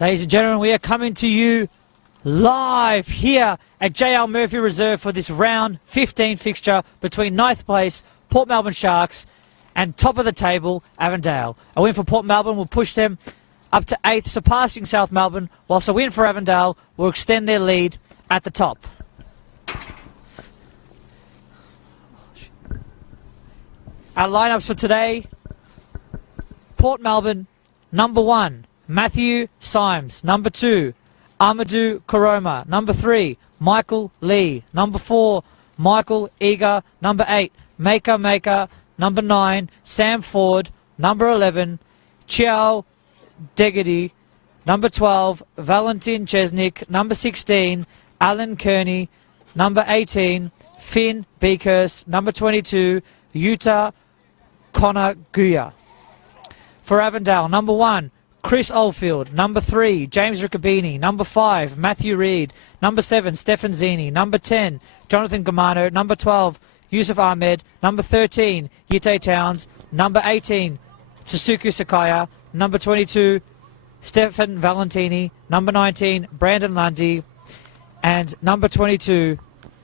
Ladies and gentlemen, we are coming to you live here at JL Murphy Reserve for this round 15 fixture between 9th place Port Melbourne Sharks and top of the table Avondale. A win for Port Melbourne will push them up to 8th, surpassing South Melbourne, whilst a win for Avondale will extend their lead at the top. Our lineups for today: Port Melbourne, number 1, Matthew Symes. Number 2, Amadou Koroma. Number 3, Michael Lee. Number 4, Michael Eager. Number 8, Maker. Number 9, Sam Ford. Number 11, Chiao Degedy. Number 12, Valentin Chesnick. Number 16, Alan Kearney. Number 18, Finn Beakhurst. Number 22, Utah Connor Guya. For Avondale, number 1, Chris Oldfield. Number 3, James Riccobini. Number 5, Matthew Reid. Number 7, Stefan Zini. Number 10, Jonathan Gamano. Number 12, Yusuf Ahmed. Number 13, Yite Towns. Number 18, Susuku Sakaya. Number 22, Stefan Valentini. Number 19, Brandon Lundy. And number 22,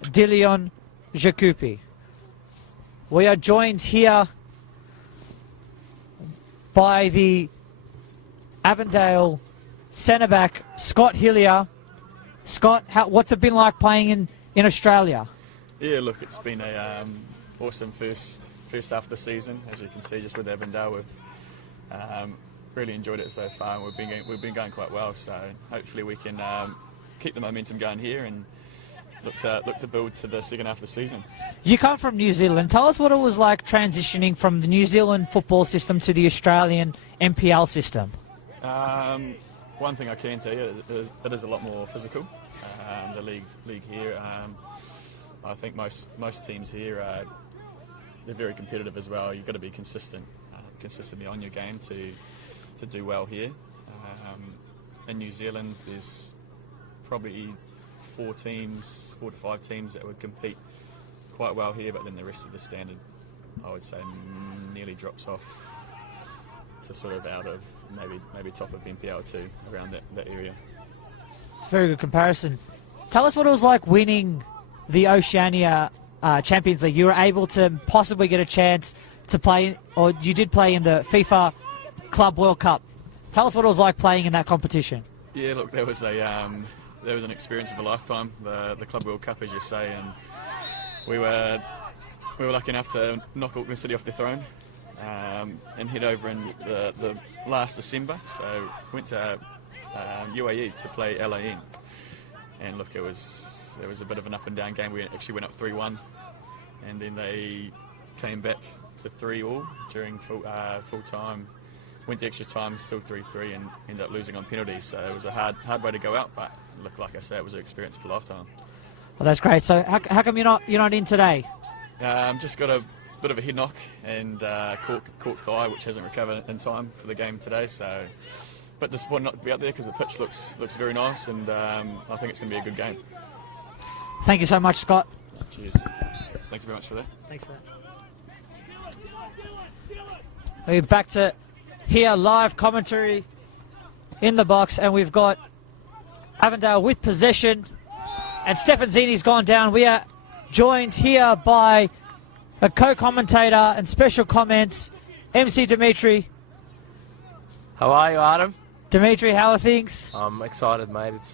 Dilion Jakupi. We are joined here by the Avondale centre-back, Scott Hillier. Scott, what's it been like playing in Australia? Yeah, look, it's been a awesome first half of the season. As you can see, just with Avondale, we've really enjoyed it so far. We've been going quite well, so hopefully we can keep the momentum going here and look to build to the second half of the season. You come from New Zealand. Tell us what it was like transitioning from the New Zealand football system to the Australian NPL system. One thing I can tell you is it is a lot more physical. The league here, I think most teams here, they're very competitive as well. You've got to be consistently on your game to do well here. In New Zealand, there's probably 4 to 5 teams that would compete quite well here, but then the rest of the standard, I would say, nearly drops off to sort of out of maybe top of NPL 2, around that area. It's a very good comparison. Tell us what it was like winning the Oceania Champions League. You were able to possibly get a chance to play, or you did play in the FIFA Club World Cup. Tell us what it was like playing in that competition. Yeah, look, there was an experience of a lifetime, the Club World Cup, as you say, and we were lucky enough to knock Auckland City off their throne and head over in the last December. So went to UAE to play LAN, and look, it was a bit of an up and down game. We actually went up 3-1, and then they came back to 3-3 during full time. Went to extra time, still 3-3, and ended up losing on penalties. So it was a hard way to go out, but look, like I said, it was an experience for a lifetime. Well, that's great. So how come you're not in today? Just got a bit of a head knock and cork thigh, which hasn't recovered in time for the game today. So, but disappointed not to be out there because the pitch looks very nice, and I think it's going to be a good game. Thank you so much, Scott. Cheers. Thank you very much for that. Thanks for that. We're back to here, live commentary in the box, and we've got Avondale with possession, and Stefan Zini's gone down. We are joined here by a co-commentator and special comments, MC Dimitri. How are you, Adam? Dimitri, how are things? I'm excited, mate. It's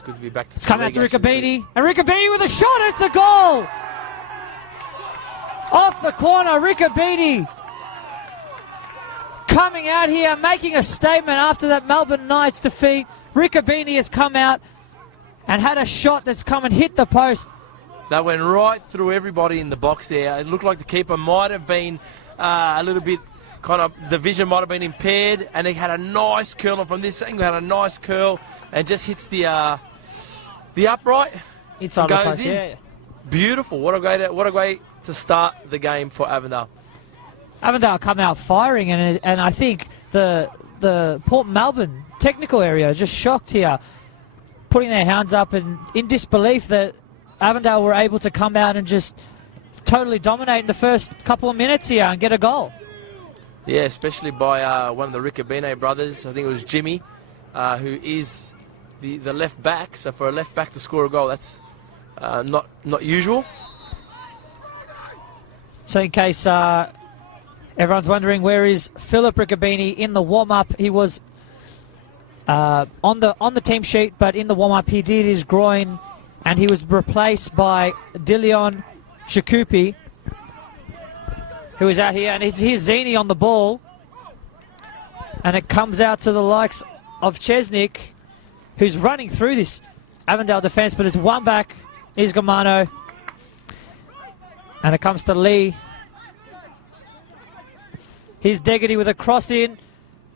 good to be back to It's coming out to Riccobini, and Riccobini with a shot. It's a goal! Off the corner, Riccobini coming out here, making a statement after that Melbourne Knights defeat. Riccobini has come out and had a shot that's come and hit the post. That went right through everybody in the box there. It looked like the keeper might have been a little bit, the vision might have been impaired, and he had a nice curl. And from this angle, had a nice curl and just hits the upright. Inside the post, yeah. Beautiful. What a great to start the game for Avondale. Avondale come out firing, and I think the Port Melbourne technical area just shocked here, putting their hands up and in disbelief that Avondale were able to come out and just totally dominate in the first couple of minutes here and get a goal. Yeah, especially by one of the Riccobini brothers. I think it was Jimmy. who is the left back. So for a left back to score a goal, that's not usual. So in case everyone's wondering, where is Philip Riccobini in the warm-up? He was on the team sheet, but in the warm-up he did his groin, and he was replaced by Dilion Shakupi, who is out here, and here's Zini on the ball, and it comes out to the likes of Chesnick, who's running through this Avondale defence, but it's one back. Here's Gomano, and it comes to Lee. Here's Deggety with a cross in,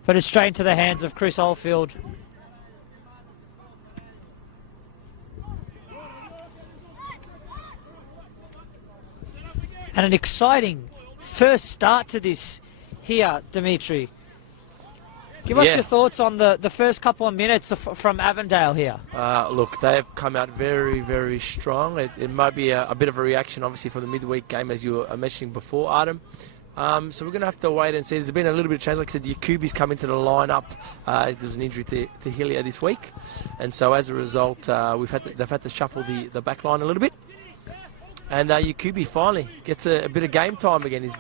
but it's straight into the hands of Chris Oldfield. And an exciting first start to this here, Dimitri. Give us your thoughts on the first couple of minutes from Avondale here. Look, they've come out very, very strong. It might be a bit of a reaction, obviously, from the midweek game, as you were mentioning before, Adam. So we're going to have to wait and see. There's been a little bit of change. Like I said, Yakubi's come into the lineup. There was an injury to Hillier this week. And so as a result, they've had to shuffle the back line a little bit. And Yakubi finally gets a bit of game time again. He's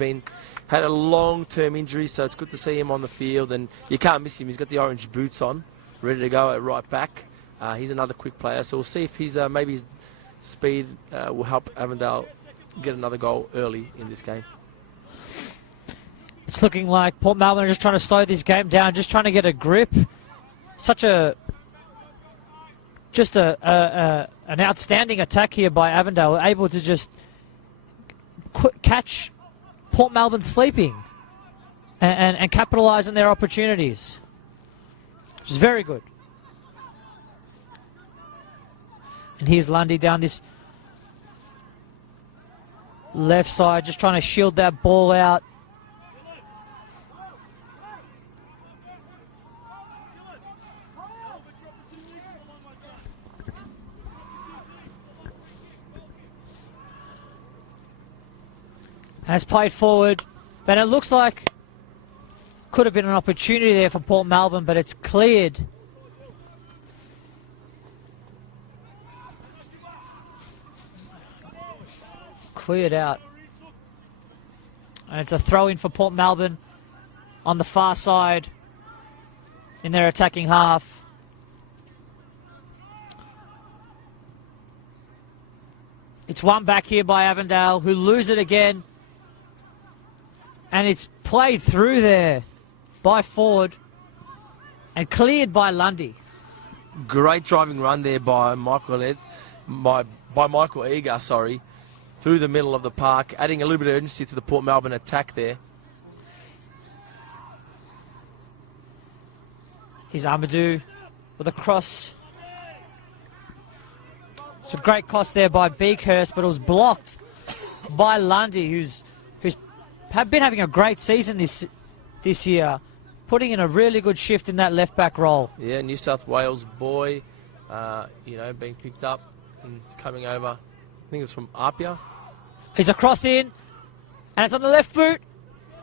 had a long-term injury, so it's good to see him on the field. And you can't miss him. He's got the orange boots on, ready to go at right back. He's another quick player. So we'll see if maybe his speed will help Avondale get another goal early in this game. It's looking like Port Melbourne are just trying to slow this game down, just trying to get a grip. An outstanding attack here by Avondale, able to just catch Port Melbourne sleeping and capitalise on their opportunities, which is very good. And here's Lundy down this left side, just trying to shield that ball out. Has played forward, but it looks like could have been an opportunity there for Port Melbourne, but it's cleared. Cleared out. And it's a throw-in for Port Melbourne on the far side in their attacking half. It's one back here by Avondale, who lose it again. And it's played through there by Ford and cleared by Lundy. Great driving run there by Michael Eager, through the middle of the park, adding a little bit of urgency to the Port Melbourne attack there. Here's Amadou with a cross. It's a great cross there by Beakhurst, but it was blocked by Lundy, who's been having a great season this year, putting in a really good shift in that left back role. Yeah, New South Wales boy, being picked up and coming over. I think it was from Apia. He's a cross in, and it's on the left boot.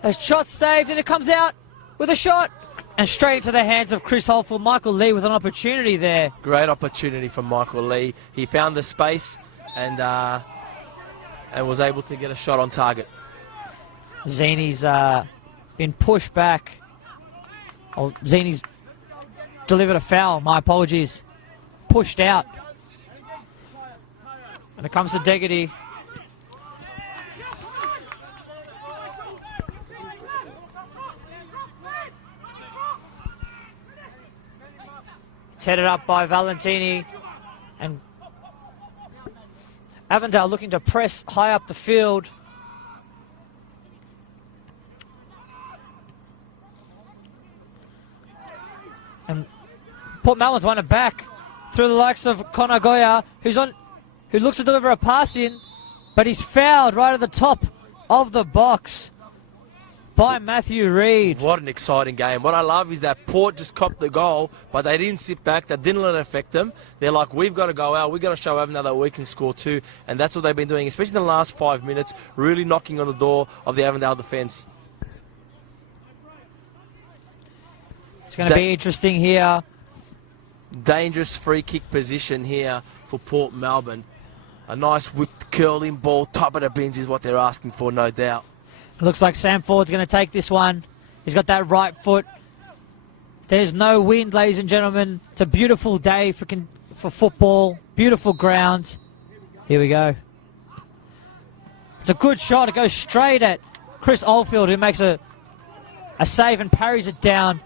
A shot saved, and it comes out with a shot, and straight into the hands of Chris Holfield. Michael Lee with an opportunity there. Great opportunity from Michael Lee. He found the space and was able to get a shot on target. Zini's been pushed back. Oh, Zini's delivered a foul. My apologies. Pushed out. And it comes to Deggety. It's headed up by Valentini. And Avondale looking to press high up the field. And Port Melbourne's won it back through the likes of Connor Goya, who looks to deliver a pass in, but he's fouled right at the top of the box by Matthew Reid. What an exciting game. What I love is that Port just copped the goal, but they didn't sit back. They didn't let it affect them. They're like, we've got to go out. We've got to show Avondale that we can score too. And that's what they've been doing, especially in the last 5 minutes, really knocking on the door of the Avondale defence. It's going to be interesting here. dangerous free kick position here for Port Melbourne. A nice whipped curling ball, top of the bins is what they're asking for, no doubt. It looks like Sam Ford's going to take this one. He's got that right foot. There's no wind, ladies and gentlemen. It's a beautiful day for football. Beautiful ground. Here we go. It's a good shot. It goes straight at Chris Oldfield, who makes a save and parries it down.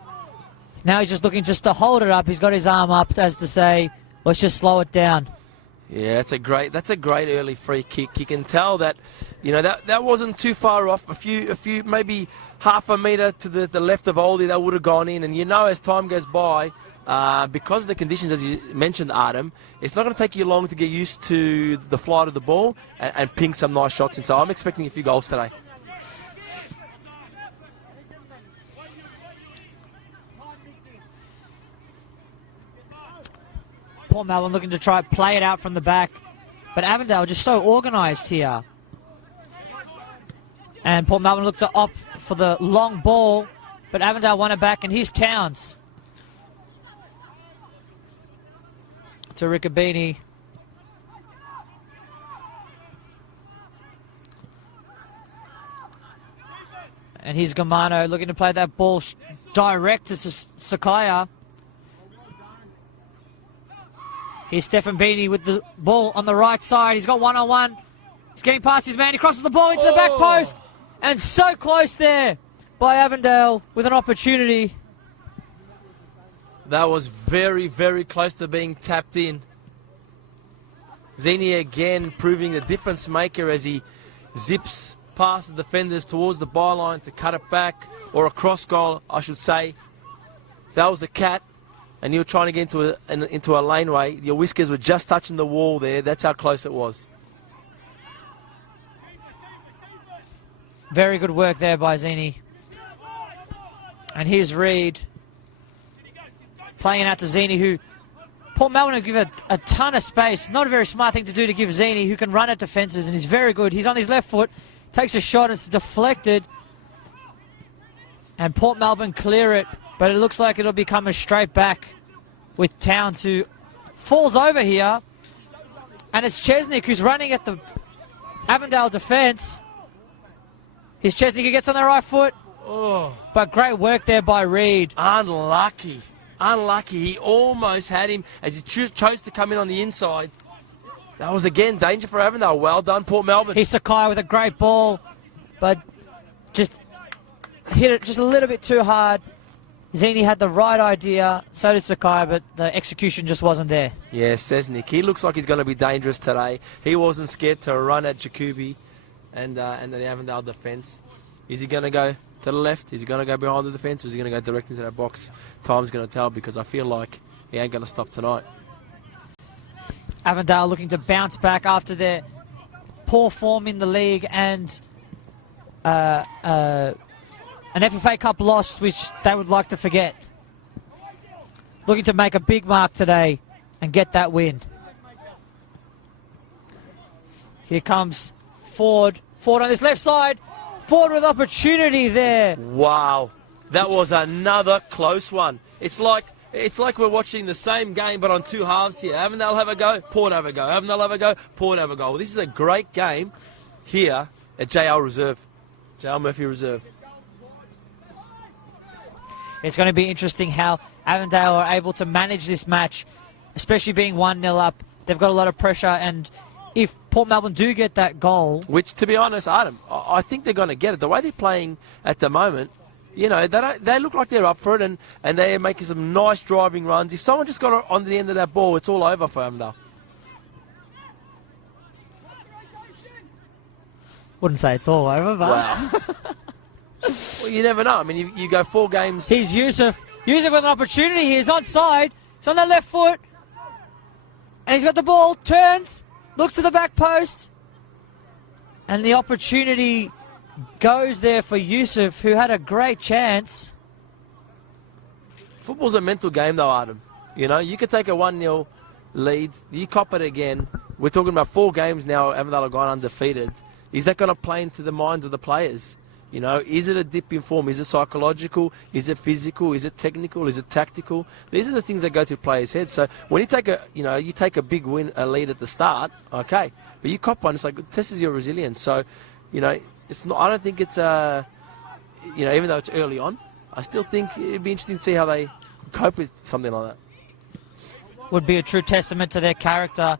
Now he's just looking just to hold it up. He's got his arm up as to say, let's just slow it down. Yeah, that's a great early free kick. You can tell that, you know, that wasn't too far off. A few, maybe half a metre to the left of Oldie, that would have gone in. And you know, as time goes by, because of the conditions, as you mentioned, Adam, it's not going to take you long to get used to the flight of the ball and ping some nice shots in. So I'm expecting a few goals today. Port Melbourne looking to try play it out from the back. But Avondale just so organised here. And Port Melbourne looked to opt for the long ball. But Avondale won it back, and here's Towns. To Riccobini. And here's Gamano looking to play that ball direct to Sakaya. Here's Stefan Beanie with the ball on the right side. He's got one-on-one. He's getting past his man. He crosses the ball into the back post. And so close there by Avondale with an opportunity. That was very, very close to being tapped in. Zini again proving the difference maker as he zips past the defenders towards the byline to cut it back, or a cross goal, I should say. That was the cat, and you were trying to get into a laneway. Your whiskers were just touching the wall there. That's how close it was. Very good work there by Zini. And here's Reed. Playing out to Zini, who Port Melbourne will give a ton of space. Not a very smart thing to do to give Zini, who can run at defences, and he's very good. He's on his left foot, takes a shot, it's deflected. And Port Melbourne clear it, but it looks like it'll become a straight back with Towns, who falls over here. And it's Chesnick who's running at the Avondale defence. Here's Chesnick who gets on the right foot. Oh. But great work there by Reed. Unlucky. Unlucky. He almost had him as he chose to come in on the inside. That was, again, danger for Avondale. Well done, Port Melbourne. Here's Sakai with a great ball, but just hit it just a little bit too hard. Zini had the right idea, so did Sakai, but the execution just wasn't there. Yeah, says Nick. He looks like he's going to be dangerous today. He wasn't scared to run at Jacoby and the Avondale defence. Is he going to go to the left? Is he going to go behind the defence? Or is he going to go direct into that box? Time's going to tell, because I feel like he ain't going to stop tonight. Avondale looking to bounce back after their poor form in the league and an FFA Cup loss, which they would like to forget. Looking to make a big mark today and get that win. Here comes Ford. Ford on this left side. Ford with opportunity there. Wow, that was another close one. It's like we're watching the same game but on two halves here. Avondale have a go, Port have a go. Avondale have a go, Port have a go. Well, this is a great game here at JL Reserve. JL Murphy Reserve. It's going to be interesting how Avondale are able to manage this match, especially being 1-0 up. They've got a lot of pressure, and if Port Melbourne do get that goal... Which, to be honest, Adam, I think they're going to get it. The way they're playing at the moment, you know, they look like they're up for it, and they're making some nice driving runs. If someone just got on the end of that ball, it's all over for Avondale. Wouldn't say it's all over, but... Wow. Well, you never know. I mean, you go 4 games... Here's Yusuf. Yusuf with an opportunity. He's onside. He's on the left foot. And he's got the ball. Turns. Looks to the back post. And the opportunity goes there for Yusuf, who had a great chance. Football's a mental game, though, Adam. You know, you could take a 1-0 lead. You cop it again. We're talking about 4 games now. Avondale have gone undefeated. Is that going to play into the minds of the players? You know, is it a dip in form? Is it psychological? Is it physical? Is it technical? Is it tactical? These are the things that go through players' heads. So when you take a big win, a lead at the start, okay, but you cop one, it's like this is your resilience. So, you know, it's not. I don't think it's even though it's early on, I still think it'd be interesting to see how they cope with something like that. Would be a true testament to their character,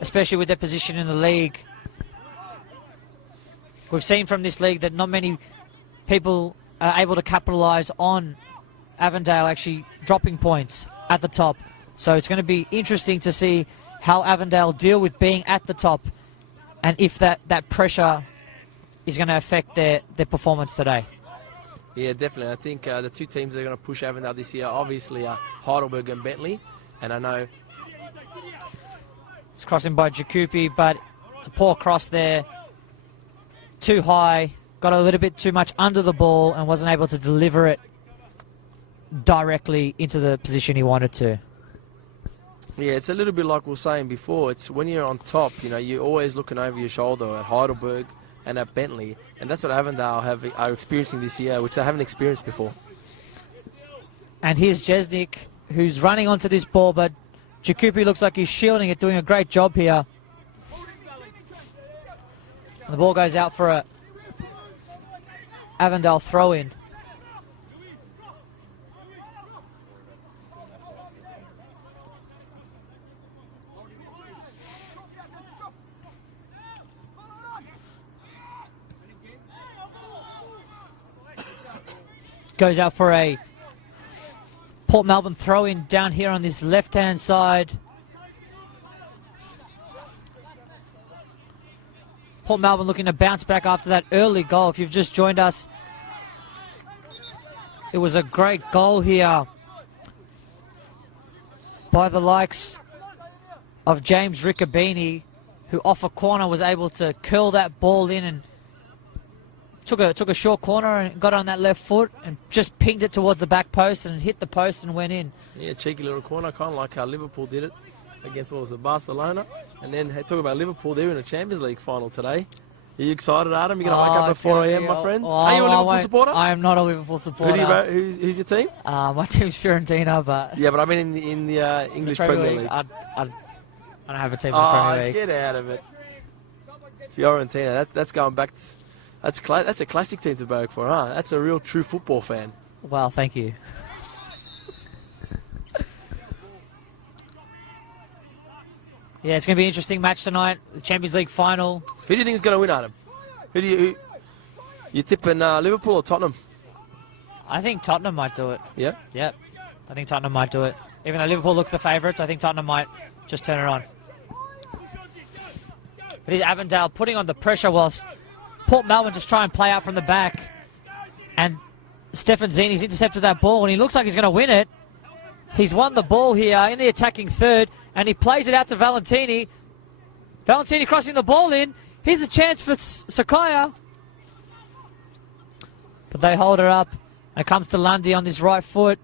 especially with their position in the league. We've seen from this league that not many people are able to capitalise on Avondale actually dropping points at the top. So it's going to be interesting to see how Avondale deal with being at the top and if that pressure is going to affect their performance today. Yeah, definitely. I think the two teams that are going to push Avondale this year obviously are Heidelberg and Bentley. And I know it's crossing by Jakupi, but it's a poor cross there. Too high, got a little bit too much under the ball and wasn't able to deliver it directly into the position he wanted to. Yeah, it's a little bit like we were saying before. It's when you're on top, you know, you're always looking over your shoulder at Heidelberg and at Bentley. And that's what Avondale are experiencing this year, which they haven't experienced before. And here's Jesnik, who's running onto this ball, but Jakupi looks like he's shielding it, doing a great job here. And the ball goes out for a Avondale throw-in. Goes out for a Port Melbourne throw-in down here on this left-hand side. Port Melbourne looking to bounce back after that early goal. If you've just joined us, it was a great goal here by the likes of James Riccobini, who off a corner was able to curl that ball in and took a short corner and got on that left foot and just pinged it towards the back post and hit the post and went in. Yeah, cheeky little corner, kind of like how Liverpool did it against, what was it, Barcelona. And then, hey, talk about Liverpool, they're in a Champions League final today. Are you excited, Adam? You're going to wake up at 4 a.m., my friend? Are you a Liverpool supporter? I am not a Liverpool supporter. Who's your team? My team's Fiorentina, but... Yeah, but I mean in the English Premier League. I don't have a team in the Premier League. Get out of it. Fiorentina, that's going back... That's a classic team to vote for, huh? That's a real true football fan. Well, thank you. Yeah, it's going to be an interesting match tonight. The Champions League final. Who do you think is going to win, Adam? Who you tipping Liverpool or Tottenham? I think Tottenham might do it. Yeah? Yep. I think Tottenham might do it. Even though Liverpool look the favourites, I think Tottenham might just turn it on. But here's Avondale putting on the pressure whilst Port Melbourne just try and play out from the back. And Stefan Zini's intercepted that ball and he looks like he's going to win it. He's won the ball here in the attacking third and he plays it out to Valentini. Valentini crossing the ball in. Here's a chance for Sakaya. But they hold her up. And it comes to Lundy on this right foot.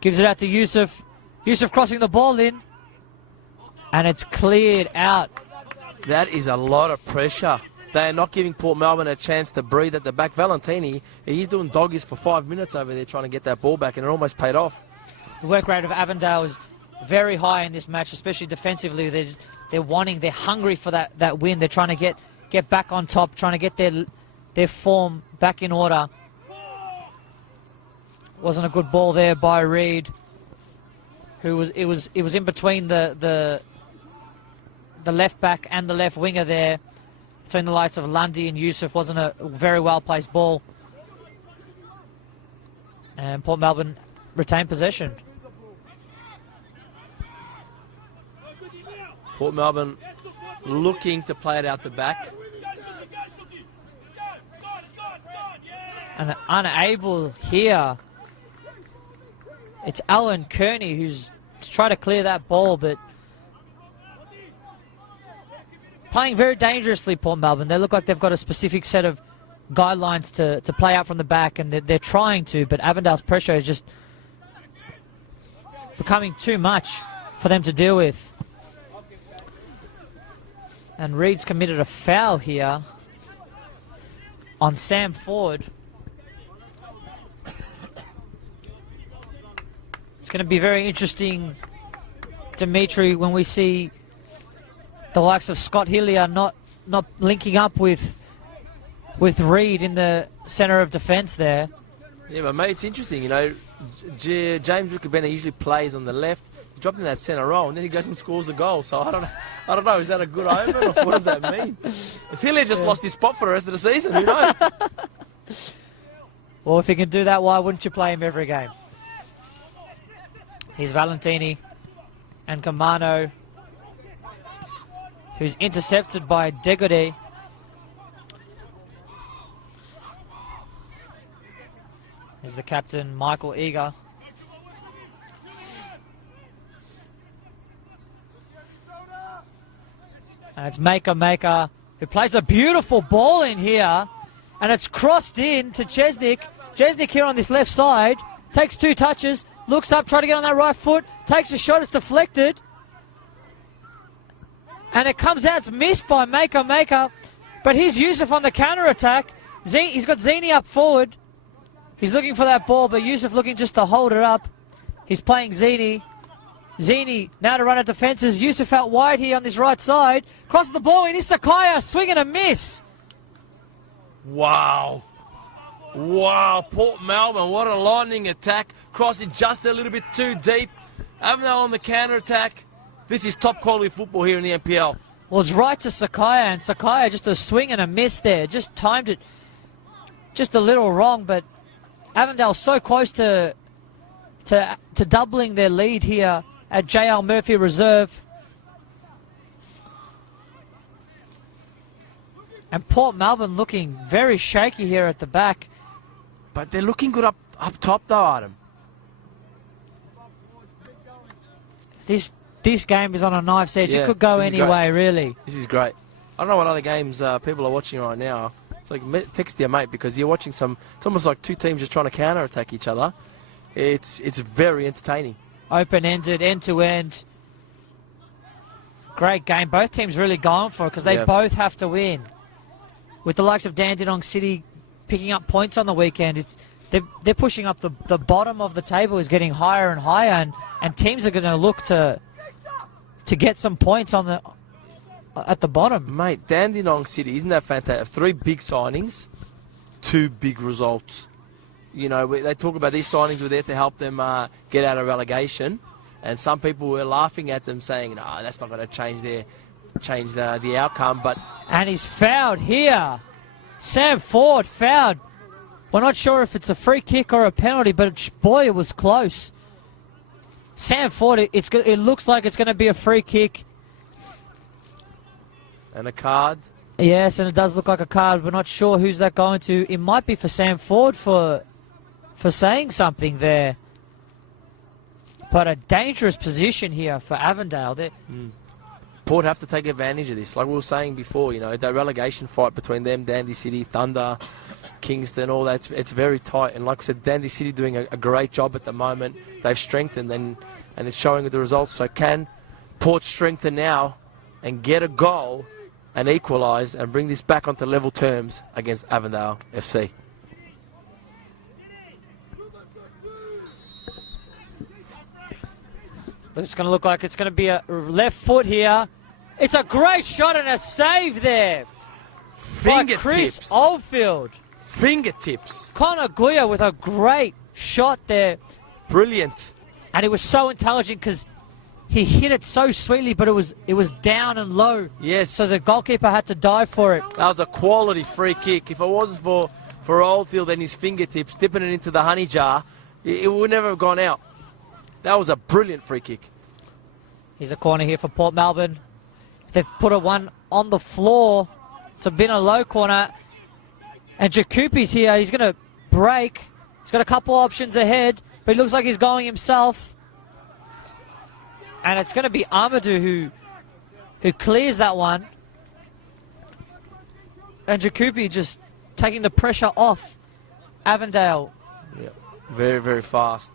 Gives it out to Yusuf. Yusuf crossing the ball in. And it's cleared out. That is a lot of pressure. They are not giving Port Melbourne a chance to breathe at the back. Valentini, he's doing doggies for 5 minutes over there trying to get that ball back, and it almost paid off. The work rate of Avondale is very high in this match, especially defensively. They're hungry for that win. They're trying to get back on top, trying to get their form back in order. Wasn't a good ball there by Reed, who was in between the left back and the left winger there. Between the likes of Lundy and Yusuf, wasn't a very well-placed ball. And Port Melbourne retained possession. Port Melbourne looking to play it out the back. And unable here. It's Alan Kearney who's trying to clear that ball, but playing very dangerously, Port Melbourne. They look like they've got a specific set of guidelines to play out from the back, and they're trying to, but Avondale's pressure is just becoming too much for them to deal with. And Reed's committed a foul here. on Sam Ford. It's going to be very interesting, Dimitri, when we see the likes of Scott Hillier not linking up with Reed in the centre of defence there. Yeah, but mate, it's interesting, you know. James Rukabena usually plays on the left. He dropped in that centre role, and then he goes and scores a goal. So I don't know. Is that a good omen, or what does that mean? Has Hillier just lost his spot for the rest of the season? Who knows? Well, if he can do that, why wouldn't you play him every game? Here's Valentini and Camano, who's intercepted by Degode. Here's the captain, Michael Eager. And it's Maker, who plays a beautiful ball in here. And it's crossed in to Chesnick. Chesnick here on this left side. Takes 2 touches. Looks up, trying to get on that right foot. Takes a shot, it's deflected. And it comes out, it's missed by Maker. But here's Yusuf on the counter-attack. He's got Zini up forward. He's looking for that ball, but Yusuf looking just to hold it up. He's playing Zini. Zini now to run at defences. Yusuf out wide here on this right side. Crosses the ball in. Isakaya, swing and a miss. Wow. Port Melbourne, what a lightning attack. Crossing just a little bit too deep. Avondale on the counter-attack. This is top quality football here in the NPL. Was right to Sakaya, and Sakaya just a swing and a miss there. Just timed it just a little wrong, but Avondale so close to doubling their lead here at JL Murphy Reserve. And Port Melbourne looking very shaky here at the back. But they're looking good up top though, Adam. This game is on a knife's edge. Yeah, it could go this is any great. way, really. This is great. I don't know what other games people are watching right now. It's like text your mate, because you're watching it's almost like 2 teams just trying to counter-attack each other. It's very entertaining. Open-ended, end-to-end. Great game. Both teams really going for it because they both have to win. With the likes of Dandenong City picking up points on the weekend, they're pushing up the bottom of the table is getting higher and higher, and teams are going to look to get some points on at the bottom. Mate, Dandenong City, isn't that fantastic? 3 big signings, 2 big results. You know, they talk about these signings were there to help them get out of relegation, and some people were laughing at them saying, no, that's not going to change the outcome. But and he's fouled here. Sam Ford fouled. We're not sure if it's a free kick or a penalty, but boy, it was close. Sam Ford, it looks like it's going to be a free kick. And a card. Yes, and it does look like a card. We're not sure who's that going to. It might be for Sam Ford for saying something there. But a dangerous position here for Avondale. Port have to take advantage of this. Like we were saying before, you know, that relegation fight between them, Dandy City, Thunder, Kingston, all that, it's very tight. And like I said, Dandy City doing a great job at the moment. They've strengthened and it's showing with the results. So can Port strengthen now and get a goal and equalise and bring this back onto level terms against Avondale FC? It's going to look like it's going to be a left foot here. It's a great shot and a save there by Chris Oldfield. Fingertips. Connor Guya with a great shot there. Brilliant. And it was so intelligent because he hit it so sweetly, but it was down and low. Yes. So the goalkeeper had to dive for it. That was a quality free kick. If it wasn't for Oldfield and his fingertips dipping it into the honey jar, it would never have gone out. That was a brilliant free kick. Here's a corner here for Port Melbourne. They've put a one on the floor. It's been a low corner. And Jakupi's here. He's going to break. He's got a couple options ahead, but he looks like he's going himself. And it's going to be Amadou who clears that one. And Jakupi just taking the pressure off Avondale. Yeah, very, very fast.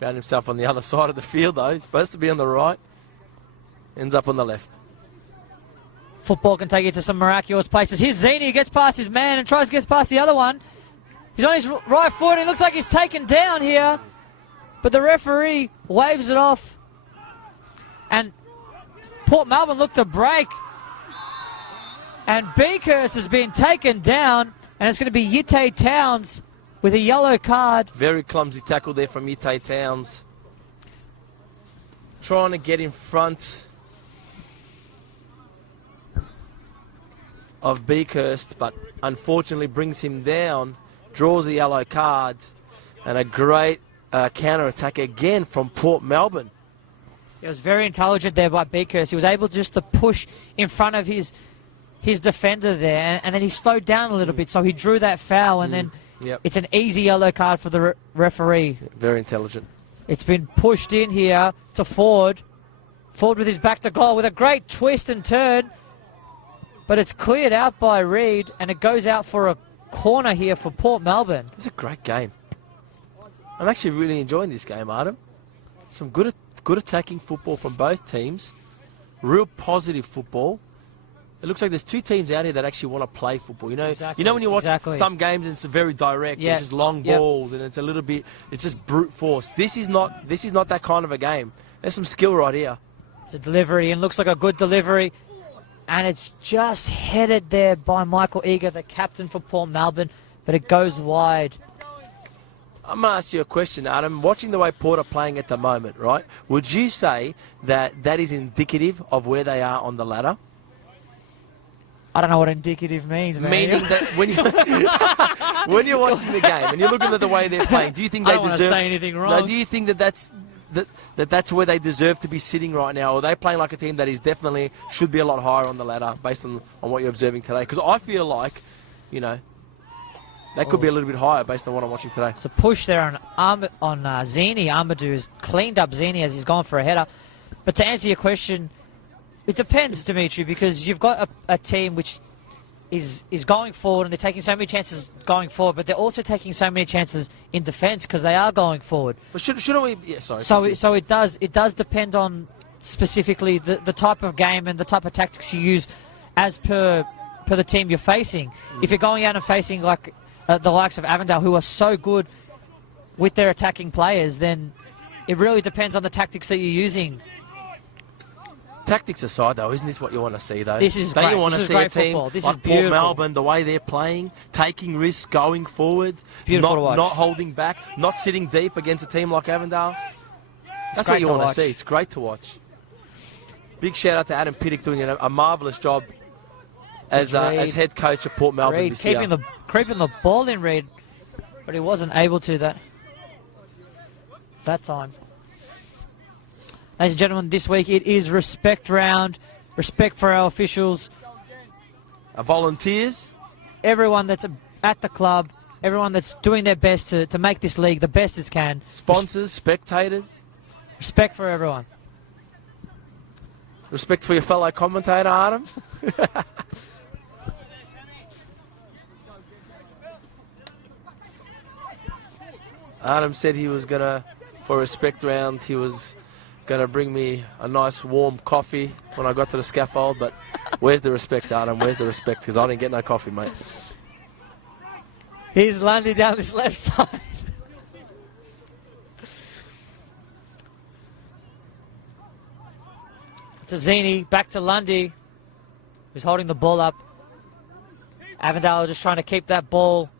Found himself on the other side of the field, though. He's supposed to be on the right. Ends up on the left. Football can take you to some miraculous places. Here's Zini, gets past his man and tries to get past the other one. He's on his right foot and it looks like he's taken down here. But the referee waves it off. And Port Melbourne look to break. And Beakhurst has been taken down. And it's going to be Yitte Towns with a yellow card. Very clumsy tackle there from Yitte Towns. Trying to get in front of Beakhurst, but unfortunately brings him down, draws a yellow card, and a great counter-attack again from Port Melbourne. It was very intelligent there by Beakhurst. He was able just to push in front of his defender there, and then he slowed down a little bit, so he drew that foul, and then it's an easy yellow card for the referee. Very intelligent. It's been pushed in here to Ford. Ford with his back to goal with a great twist and turn. But it's cleared out by Reid, and it goes out for a corner here for Port Melbourne. It's a great game. I'm actually really enjoying this game, Adam. Some good attacking football from both teams. Real positive football. It looks like there's two teams out here that actually want to play football. You know, exactly. You know when you watch some games and it's very direct, it's just long balls and it's a little bit, it's just brute force. This is not that kind of a game. There's some skill right here. It's a delivery and looks like a good delivery. And it's just headed there by Michael Eager, the captain for Port Melbourne, but it goes wide. I'm going to ask you a question, Adam. Watching the way Port are playing at the moment, right, would you say that that is indicative of where they are on the ladder? I don't know what indicative means, man. Meaning that when you're watching the game and you're looking at the way they're playing, do you think they I don't want to say anything wrong. No, do you think that's where they deserve to be sitting right now? Or are they playing like a team that is definitely should be a lot higher on the ladder based on what you're observing today? Because I feel like, you know, they could be a little bit higher based on what I'm watching today. It's a push there on Zini. Amadou has cleaned up Zini as he's gone for a header. But to answer your question, it depends, Dimitri, because you've got a team which is going forward and they're taking so many chances going forward, but they're also taking so many chances in defence because they are going forward. But shouldn't we? Yeah, sorry. So it does depend on specifically the type of game and the type of tactics you use as per the team you're facing. If you're going out and facing like the likes of Avondale, who are so good with their attacking players, then it really depends on the tactics that you're using. Tactics aside, though, isn't this what you want to see, though? This is Don't great. you want to see a team football. This like is beautiful. Port Melbourne, the way they're playing, taking risks, going forward, it's beautiful to watch. Not holding back, not sitting deep against a team like Avondale? That's what you want to see. It's great to watch. Big shout out to Adam Piddock doing a marvellous job as head coach of Port Melbourne Reid this year. Creeping the ball in, Reid, but he wasn't able to that time. Ladies and gentlemen, this week it is respect round. Respect for our officials. Our volunteers. Everyone that's at the club. Everyone that's doing their best to make this league the best it can. Sponsors, spectators. Respect for everyone. Respect for your fellow commentator, Adam. Adam said he was going to, for respect round, he was going to bring me a nice warm coffee when I got to the scaffold, but where's the respect, Adam? Where's the respect? Because I didn't get no coffee, mate. He's Lundy down this left side. To Zini, back to Lundy, who's holding the ball up. Avondale just trying to keep that ball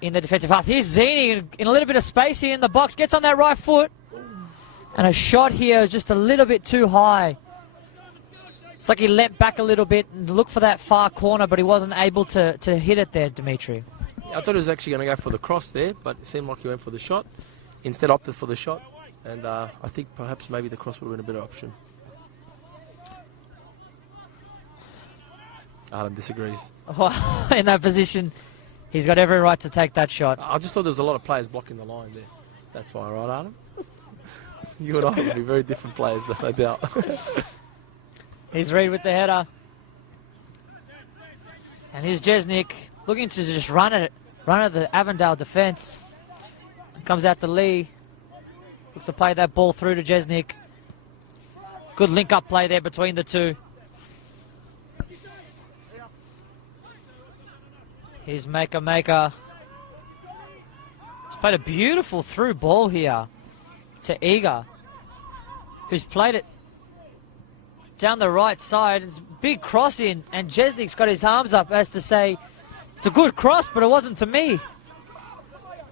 in the defensive half. Here's Zini in a little bit of space here in the box, gets on that right foot. And a shot here just a little bit too high. It's like he leapt back a little bit and looked for that far corner, but he wasn't able to hit it there, Dimitri. I thought he was actually going to go for the cross there, but it seemed like he went for the shot. Instead opted for the shot. And I think perhaps maybe the cross would have been a better option. Adam disagrees. Well, in that position, he's got every right to take that shot. I just thought there was a lot of players blocking the line there. That's why, right, Adam? You and I would be very different players, no doubt. He's Reid with the header. And here's Jesnik looking to just run at the Avondale defence. Comes out to Lee. Looks to play that ball through to Jesnik. Good link-up play there between the two. Here's Maker. He's played a beautiful through ball here to Eager, who's played it down the right side. It's a big cross in, and Jesnik's got his arms up as to say, it's a good cross, but it wasn't to me.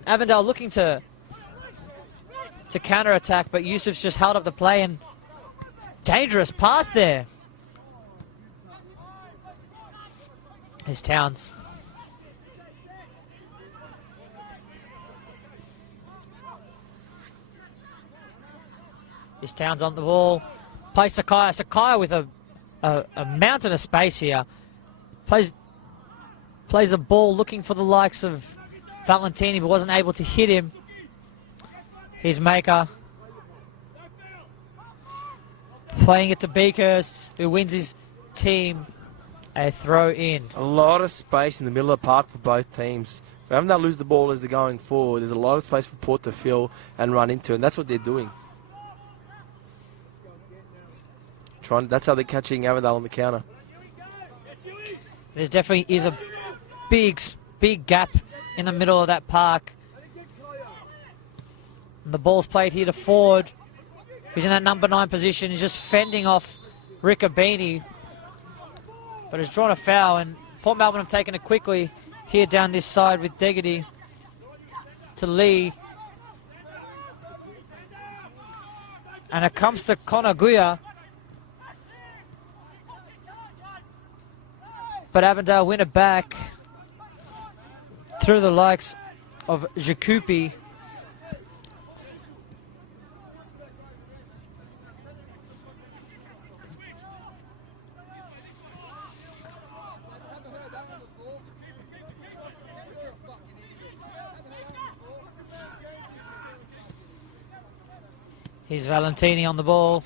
Avondale looking to counter-attack, but Yusuf's just held up the play, and dangerous pass there. Here's Towns. Here's Towns on the ball. Plays Sakaya. Sakaya with a mountain of space here. Plays a ball looking for the likes of Valentini, but wasn't able to hit him. Here's Maker. Playing it to Beakhurst, who wins his team a throw in. A lot of space in the middle of the park for both teams. If Avondale lose the ball as they're going forward, there's a lot of space for Port to fill and run into, and that's what they're doing. That's how they're catching Avondale on the counter. There definitely is a big gap in the middle of that park. And the ball's played here to Ford, who's in that number 9 position. He's just fending off Riccobini, but has drawn a foul, and Port Melbourne have taken it quickly here down this side with Deggedy to Lee. And it comes to Konaguya. But Avondale win it back through the likes of Jakupi. Here's Valentini on the ball.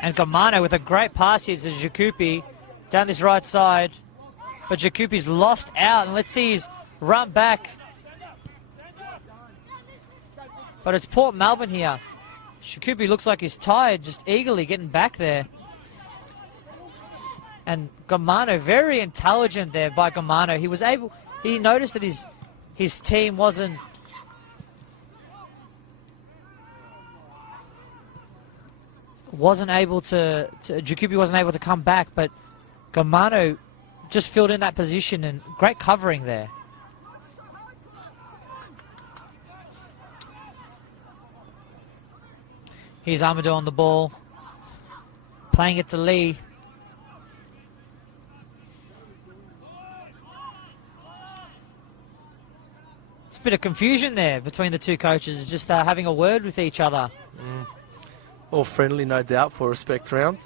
And Gamano with a great pass here to Jakupi down this right side. But Jakupi's lost out, and let's see his run back. But it's Port Melbourne here. Jakupi looks like he's tired, just eagerly getting back there. And Gamano, very intelligent there by Gamano. He noticed that his team wasn't able to Jakupi wasn't able to come back, but Gamano just filled in that position, and great covering there. Here's Amadou on the ball, playing it to Lee. It's a bit of confusion there between the two coaches, just having a word with each other. All friendly, no doubt, for a respect round.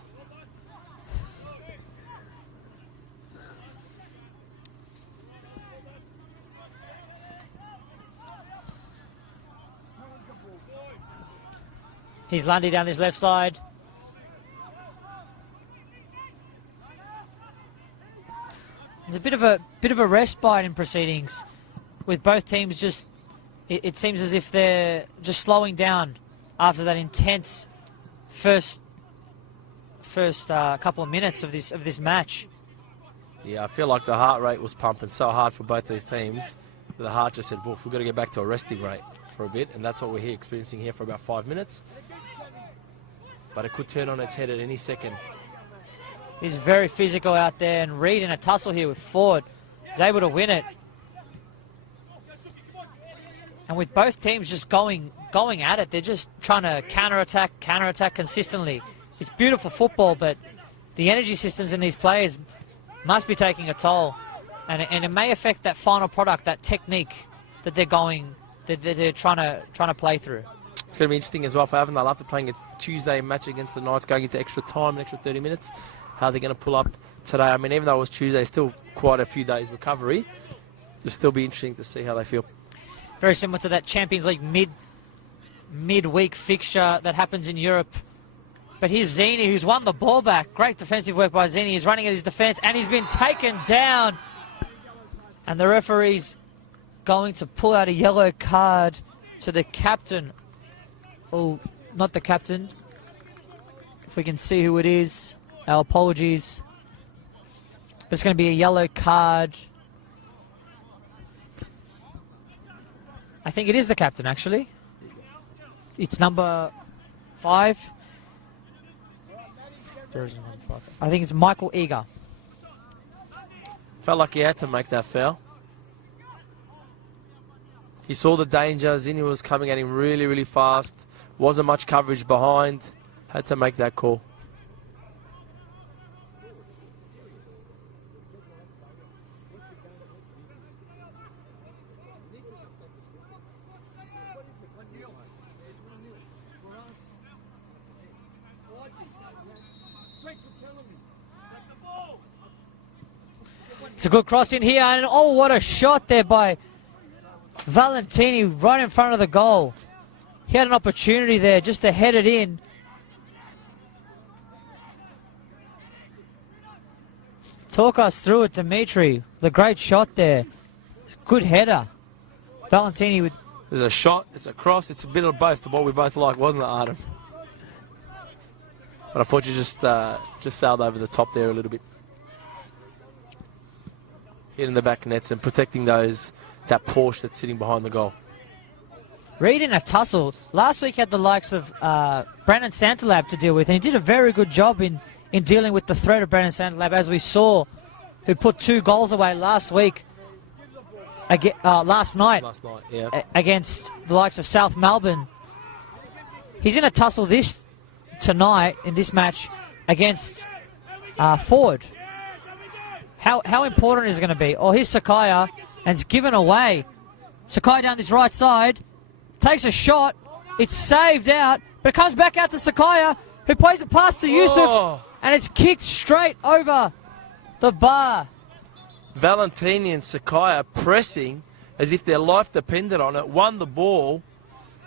He's Lundy down this left side. There's a bit of a respite in proceedings, with both teams just. It seems as if they're just slowing down after that intense first couple of minutes of this match. Yeah, I feel like the heart rate was pumping so hard for both these teams. The heart just said, "Wolf, we've got to get back to a resting rate for a bit," and that's what we're experiencing here for about 5 minutes. But it could turn on its head at any second. He's very physical out there, and Reed in a tussle here with Ford is able to win it. And with both teams just going at it, they're just trying to counter-attack consistently. It's beautiful football, but the energy systems in these players must be taking a toll. And it may affect that final product, that technique that they're trying to play through. It's going to be interesting as well for Avondale after playing a Tuesday match against the Knights, going into extra time, an extra 30 minutes. How they're going to pull up today. I mean, even though it was Tuesday, still quite a few days recovery. It'll still be interesting to see how they feel. Very similar to that Champions League midweek fixture that happens in Europe. But here's Zini, who's won the ball back. Great defensive work by Zini. He's running at his defence, and he's been taken down. And the referee's going to pull out a yellow card to the captain. Oh, not the captain. If we can see who it is. Our apologies. but it's going to be a yellow card. I think it is the captain, actually. It's number 5. There is number 5. I think it's Michael Eager. Felt like he had to make that foul. He saw the danger. Zinni was coming at him really, really fast. Wasn't much coverage behind. Had to make that call. It's a good cross in here, and oh, what a shot there by Valentini right in front of the goal. He had an opportunity there just to head it in. Talk us through it, Dimitri. The great shot there. Good header. Valentini with... There's a shot, it's a cross, it's a bit of both. The ball we both like, wasn't it, Artem? But unfortunately, just sailed over the top there a little bit. Hitting the back nets and protecting that Porsche that's sitting behind the goal. Reed in a tussle. Last week had the likes of Brandon Santalab to deal with, and he did a very good job in dealing with the threat of Brandon Santalab, as we saw, who put 2 goals away last week, last night, yeah. Against the likes of South Melbourne. He's in a tussle tonight in this match against Ford. How important is it going to be? Oh, here's Sakaya, and it's given away. Sakaya down this right side, takes a shot, it's saved out, but it comes back out to Sakaya, who plays it past to Yusuf, and it's kicked straight over the bar. Valentini and Sakaya pressing as if their life depended on it, won the ball,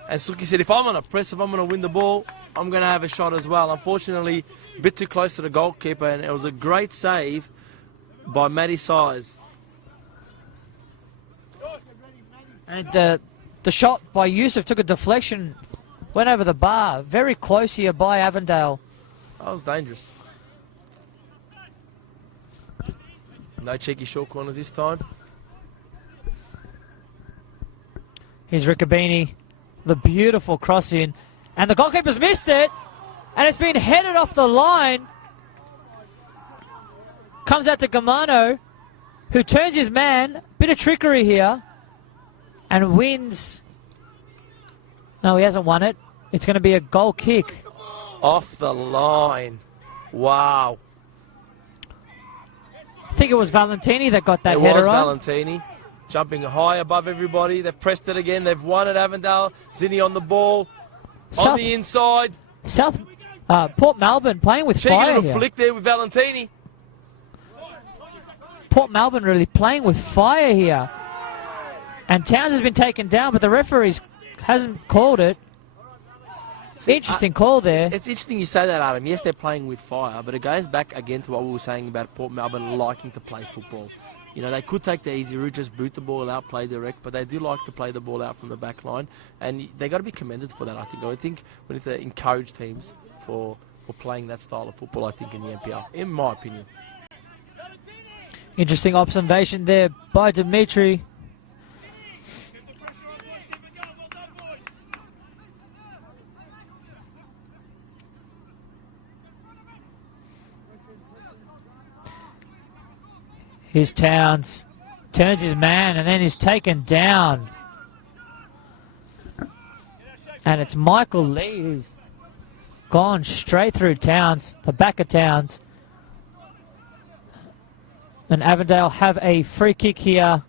and Suki said, if I'm going to press, if I'm going to win the ball, I'm going to have a shot as well. Unfortunately, a bit too close to the goalkeeper, and it was a great save by Matty Size. And the shot by Yusuf took a deflection, went over the bar. Very close here by Avondale. That was dangerous. No cheeky short corners this time. Here's Riccobini, the beautiful cross in, and the goalkeeper's missed it, and it's been headed off the line. Comes out to Gamano, who turns his man, bit of trickery here, and wins. No, he hasn't won it. It's going to be a goal kick. Off the line. Wow. I think it was Valentini that got that header on. It was Valentini. Jumping high above everybody. They've pressed it again. They've won at Avondale. Zinni on the ball. On the inside. Port Melbourne playing with Cheeky fire little here. flick there with Valentini. Port Melbourne really playing with fire here. And Towns has been taken down, but the referee hasn't called it. Interesting call there. It's interesting you say that, Adam. Yes, they're playing with fire, but it goes back again to what we were saying about Port Melbourne liking to play football. You know, they could take the easy route, just boot the ball out, play direct, but they do like to play the ball out from the back line, and they got to be commended for that, I think. I think we need to encourage teams for playing that style of football, I think, in the NPL, in my opinion. Interesting observation there by Dimitri. Here's Towns, turns his man and then is taken down. And it's Michael Lee who's gone straight through Towns, the back of Towns. And Avondale have a free kick here.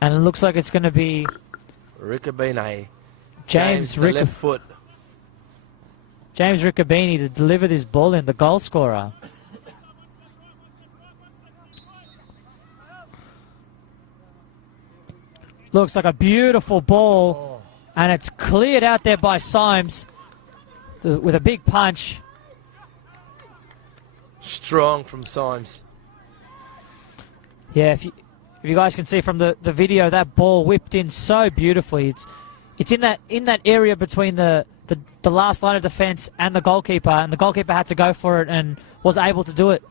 And it looks like it's going to be Riccobini. James the left foot. James Riccobini to deliver this ball in, the goal scorer. Looks like a beautiful ball, and it's cleared out there by Symes with a big punch. Strong from Symes. Yeah, if you guys can see from the video, that ball whipped in so beautifully. It's in that area between the last line of defence and the goalkeeper had to go for it and was able to do it.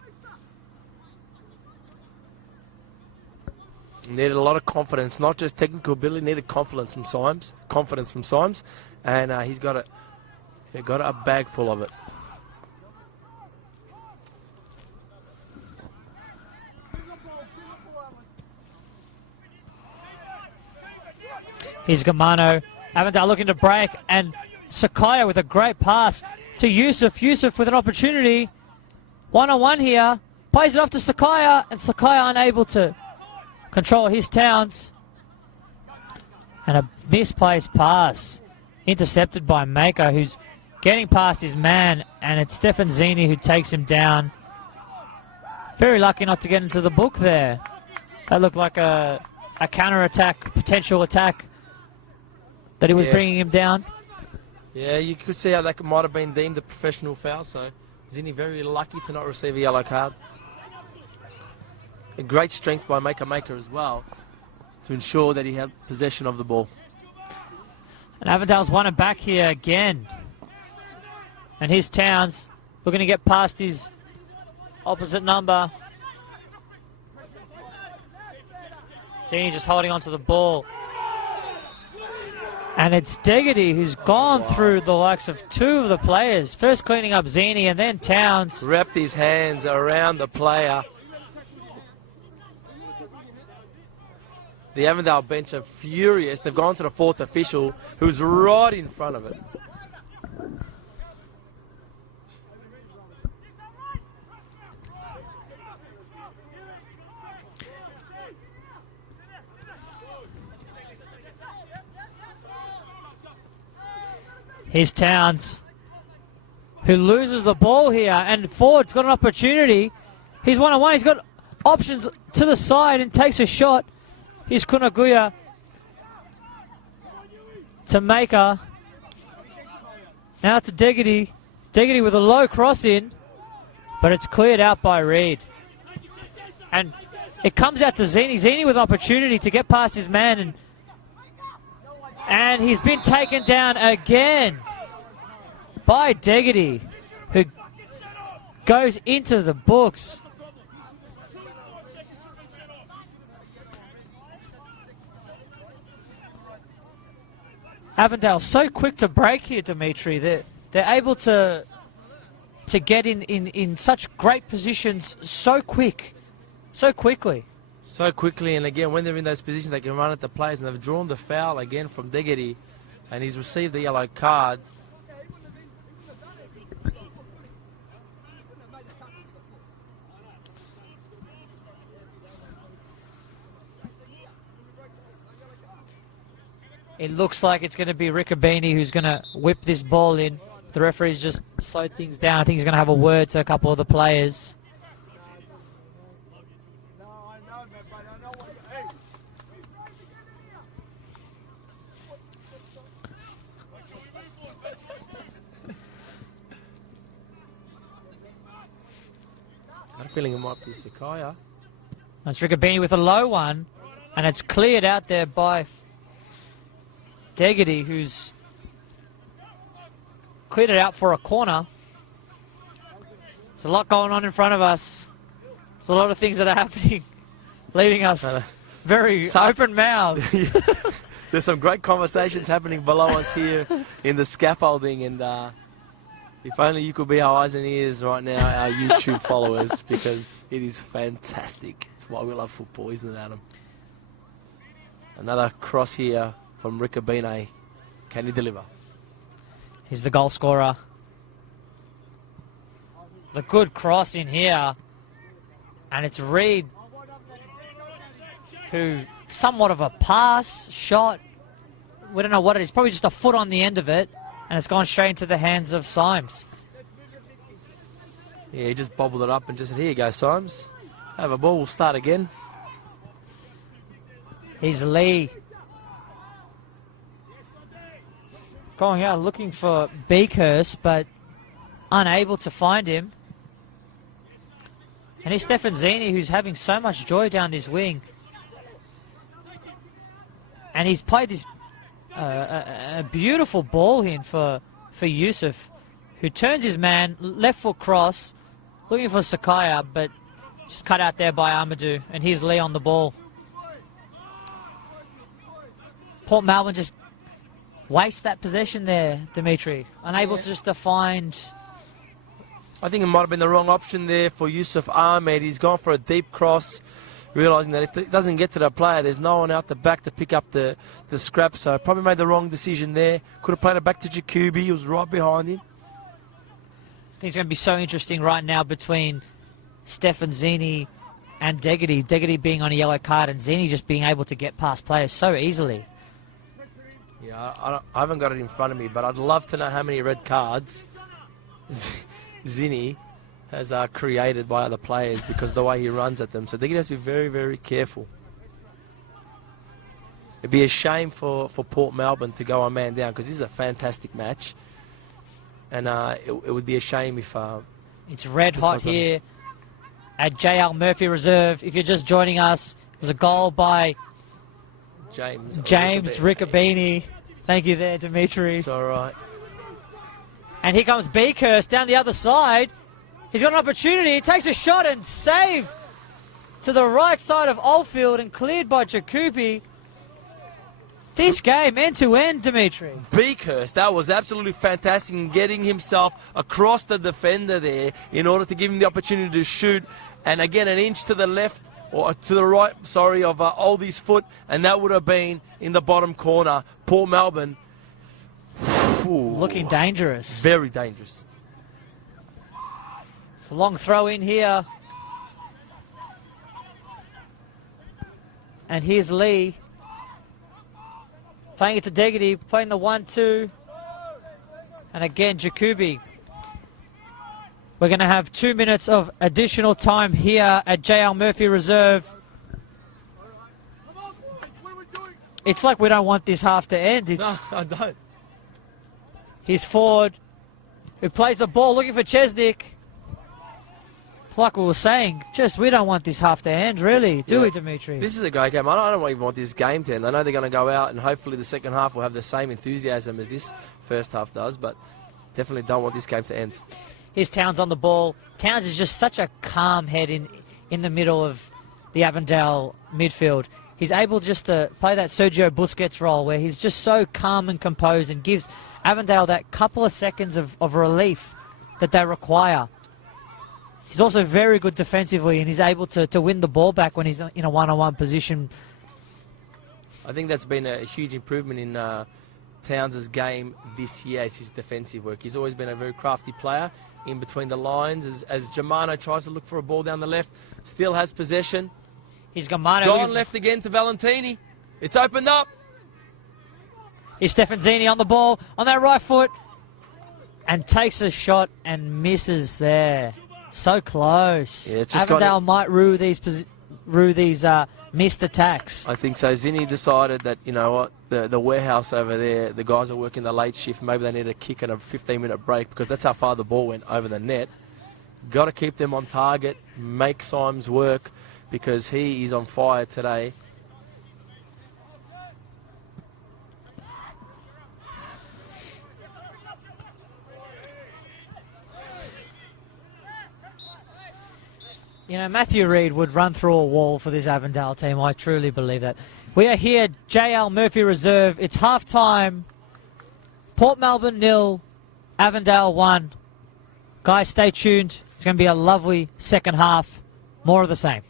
Needed a lot of confidence, not just technical ability, needed confidence from Symes. And he's got a bag full of it. Here's Gamano. Avondale looking to break, and Sakaya with a great pass to Yusuf. Yusuf with an opportunity. One-on-one here. Plays it off to Sakaya, and Sakaya unable to control his Towns. And a misplaced pass. Intercepted by Mako, who's getting past his man, and it's Stefan Zini who takes him down. Very lucky not to get into the book there. That looked like a counter-attack, potential attack, that he was bringing him down. Yeah, you could see how that might have been deemed a professional foul, so Zini very lucky to not receive a yellow card. A great strength by Maker as well to ensure that he had possession of the ball. And Avondale's won it back here again. And his Towns looking to get past his opposite number. Zini just holding onto the ball. And it's Deggedy who's gone through the likes of two of the players. First cleaning up Zini and then Towns. Wrapped his hands around the player. The Avondale bench are furious. They've gone to the fourth official, who's right in front of it. Here's Towns, who loses the ball here, and Ford's got an opportunity. He's one-on-one. He's got options to the side and takes a shot. Here's Kunaguya to Maker. Now to Deggedy. Deggedy with a low cross in, but it's cleared out by Reed. And it comes out to Zini. Zini with opportunity to get past his man, and he's been taken down again by Deggedy, who goes into the books. Avondale so quick to break here, Dimitri. They're able to get in such great positions so quickly. So quickly, and again, when they're in those positions, they can run at the players, and they've drawn the foul again from Deggedy, and he's received the yellow card. It looks like it's going to be Riccobini who's going to whip this ball in. The referee's just slowed things down. I think he's going to have a word to a couple of the players. I'm feeling it might be Sakaya. That's Riccobini with a low one, and it's cleared out there by Deggedy, who's cleared it out for a corner. There's a lot going on in front of us. There's a lot of things that are happening, leaving us very open-mouthed. There's some great conversations happening below us here in the scaffolding, and if only you could be our eyes and ears right now, our YouTube followers, because it is fantastic. It's why we love football, isn't it, Adam? Another cross here from Riccobini. Can he deliver? He's the goal scorer. The good cross in here. And it's Reed, who somewhat of a pass, shot. We don't know what it is. Probably just a foot on the end of it. And it's gone straight into the hands of Symes. Yeah, he just bobbled it up and just said, here you go, Symes. Have a ball, we'll start again. Here's Lee. Going out looking for Beakhurst, but unable to find him. And here's Stefan Zini, who's having so much joy down this wing. And he's played this a beautiful ball in for Yusuf, who turns his man, left foot cross, looking for Sakaya, but just cut out there by Amadou. And here's Lee on the ball. Port Melbourne just waste that possession there, Dimitri. Unable to just to find... I think it might have been the wrong option there for Yusuf Ahmed. He's gone for a deep cross, realising that if it doesn't get to the player, there's no one out the back to pick up the scrap. So probably made the wrong decision there. Could have played it back to Jacoby. He was right behind him. I think it's going to be so interesting right now between Stefan Zini and Deggedy. Deggedy being on a yellow card and Zini just being able to get past players so easily. Yeah, I haven't got it in front of me, but I'd love to know how many red cards Zini has created by other players because of the way he runs at them. So Deggedy has to be very, very careful. It'd be a shame for Port Melbourne to go a man down because this is a fantastic match. And it would be a shame if... it's red hot here at JL Murphy Reserve. If you're just joining us, it was a goal by James Riccobene. Thank you there, Dimitri. It's all right. And here comes Beakhurst down the other side. He's got an opportunity. He takes a shot and saved to the right side of Oldfield and cleared by Jacoby. This game, end-to-end, Dimitri. Beakhurst, that was absolutely fantastic in getting himself across the defender there in order to give him the opportunity to shoot. And again, an inch to the left, or to the right, sorry, of Oldie's foot, and that would have been in the bottom corner. Port Melbourne. Ooh, looking dangerous. Very dangerous. It's a long throw in here. And here's Lee. Playing it to Deggedy, playing the 1-2. And again, Jacoby. We're going to have 2 minutes of additional time here at JL Murphy Reserve. It's like we don't want this half to end. No, I don't. Here's Ford, who plays the ball, looking for Chesnick. Like we were saying, we don't want this half to end, really, do we, Dimitri? This is a great game. I don't even want this game to end. I know they're going to go out and hopefully the second half will have the same enthusiasm as this first half does, but definitely don't want this game to end. Here's Towns on the ball. Towns is just such a calm head in the middle of the Avondale midfield. He's able just to play that Sergio Busquets role where he's just so calm and composed and gives Avondale that couple of seconds of relief that they require. He's also very good defensively and he's able to win the ball back when he's in a one-on-one position. I think that's been a huge improvement in Towns' game this year, is his defensive work. He's always been a very crafty player in between the lines as Germano tries to look for a ball down the left. Still has possession. He's Germano. Gone left again to Valentini. It's opened up. Here's Stefanzini on the ball, on that right foot. And takes a shot and misses there. So close. Yeah, it's just Avondale might rue these missed attacks. I think so. Zinni decided that, you know what, the warehouse over there, the guys are working the late shift. Maybe they need a kick and a 15-minute break because that's how far the ball went over the net. Got to keep them on target, make Symes work because he is on fire today. You know, Matthew Reid would run through a wall for this Avondale team. I truly believe that. We are here, JL Murphy Reserve. It's half-time. Port Melbourne 0, Avondale 1. Guys, stay tuned. It's going to be a lovely second half. More of the same.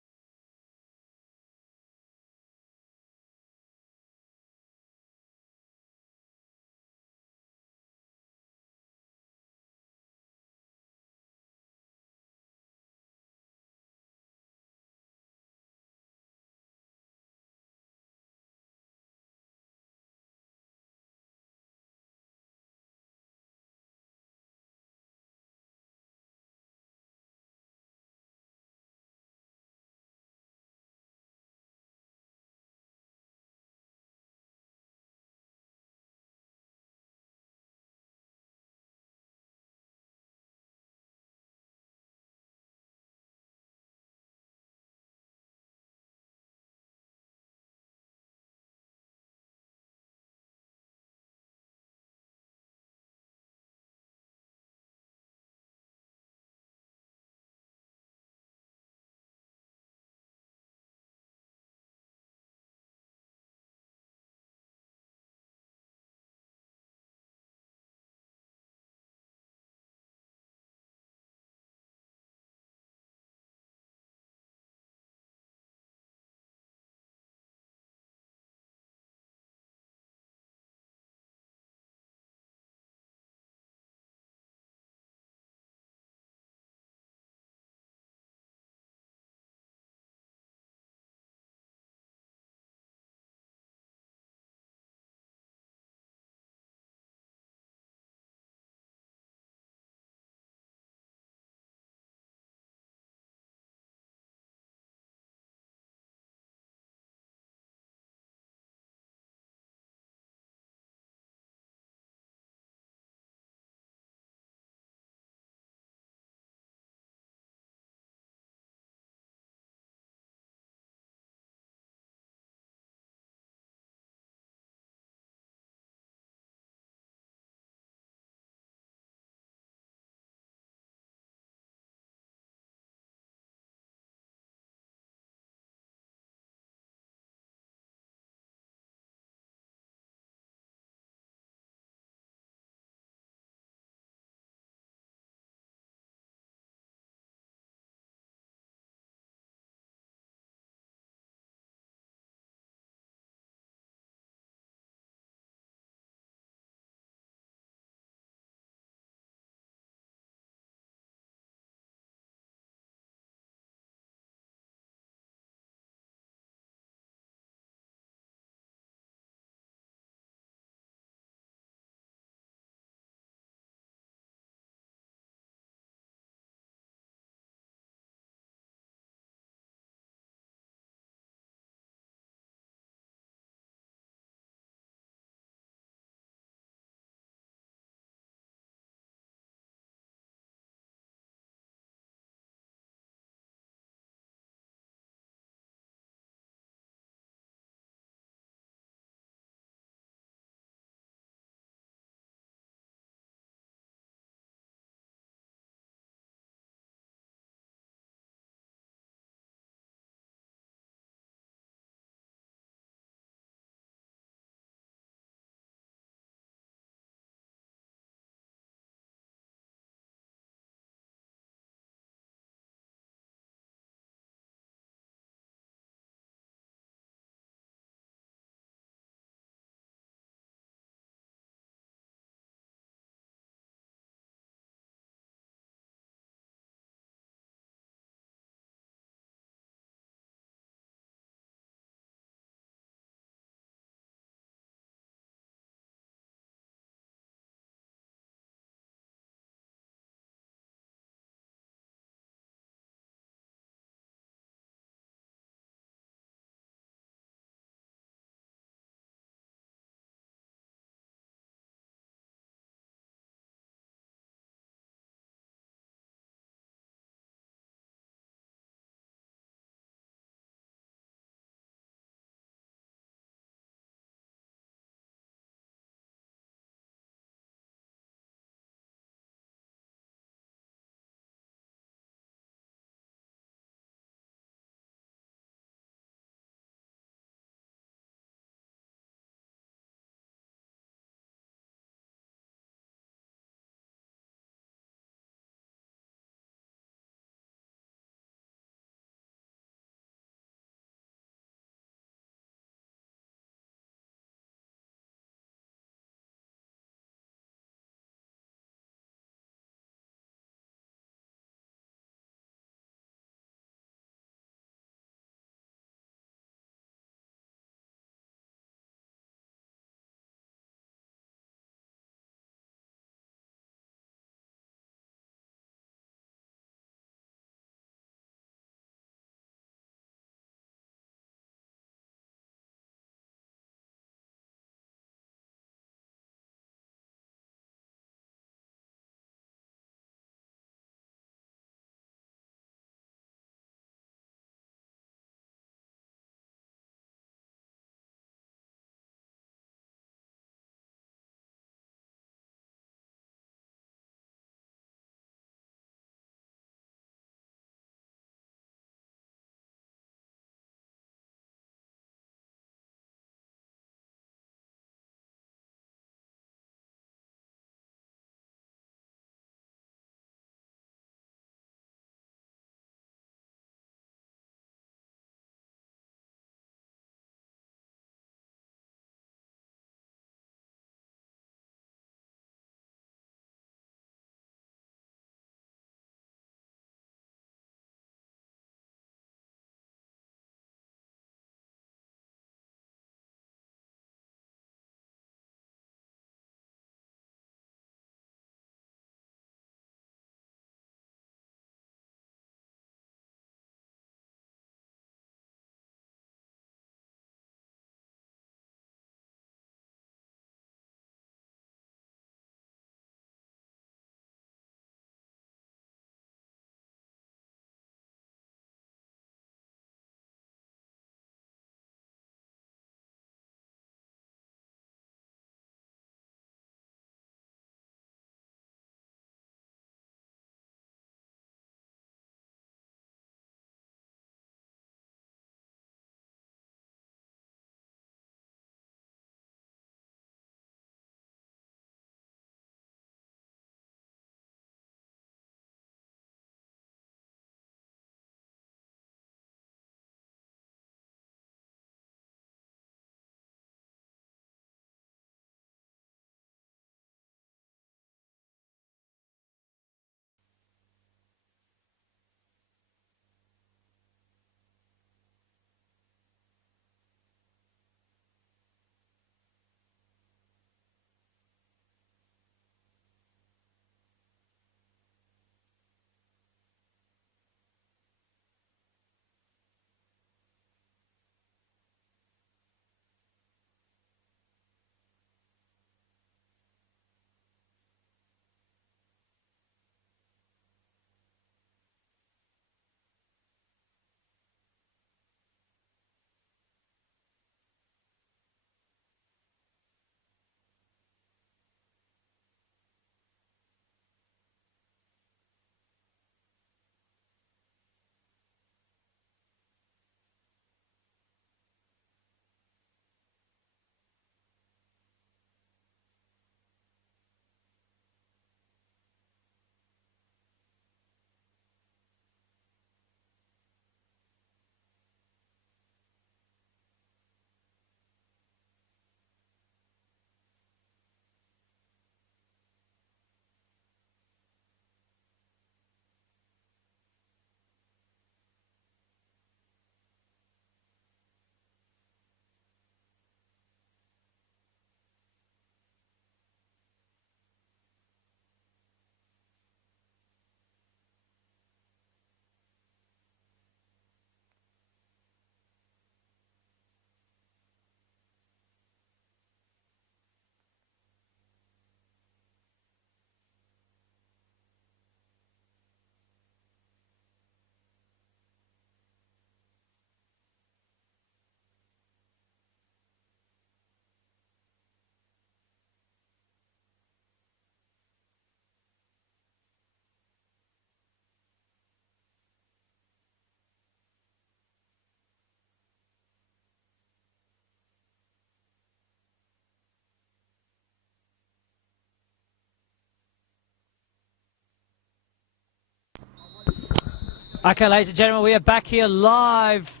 Okay, ladies and gentlemen, we are back here live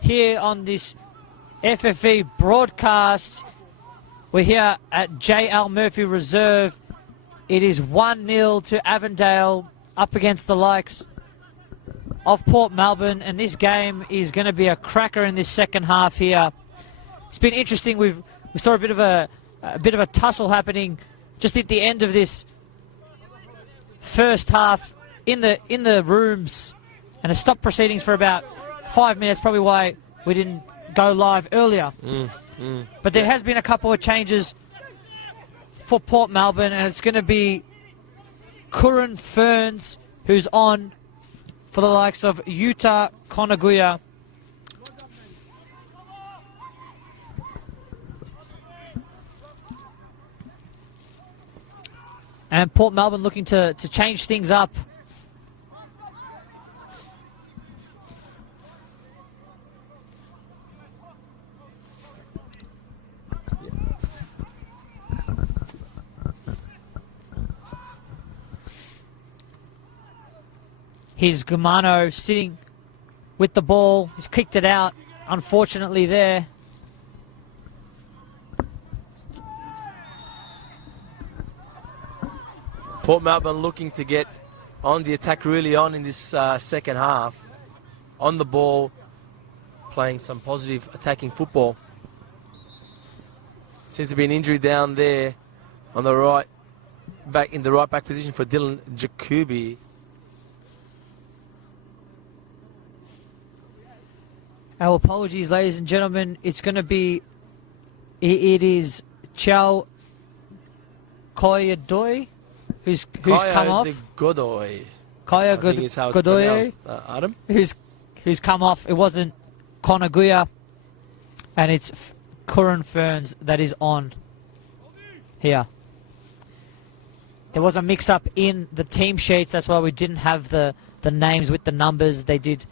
here on this FFE broadcast. We're here at J.L. Murphy Reserve. It is 1-0 to Avondale up against the likes of Port Melbourne, and this game is going to be a cracker in this second half here. It's been interesting. We saw a bit of a tussle happening just at the end of this first half in the rooms, and it stopped proceedings for about 5 minutes, probably why we didn't go live earlier. But there has been a couple of changes for Port Melbourne, and it's going to be Curran Ferns who's on for the likes of Utah Konaguya. And Port Melbourne looking to change things up. Here's Gumano sitting with the ball. He's kicked it out, unfortunately, there. Port Melbourne looking to get on the attack really on in this second half. On the ball, playing some positive attacking football. Seems to be an injury down there on the right back, in the right back position for Dylan Jacoby. Our apologies, ladies and gentlemen. It's going to be, it is Chow Koyadoi who's come off. Godoy. Kaya I think is how it's Godoy, pronounced, Adam. who's come off. It wasn't Konaguya, and it's Curran Ferns that is on here. There was a mix-up in the team sheets. That's why we didn't have the names with the numbers. They did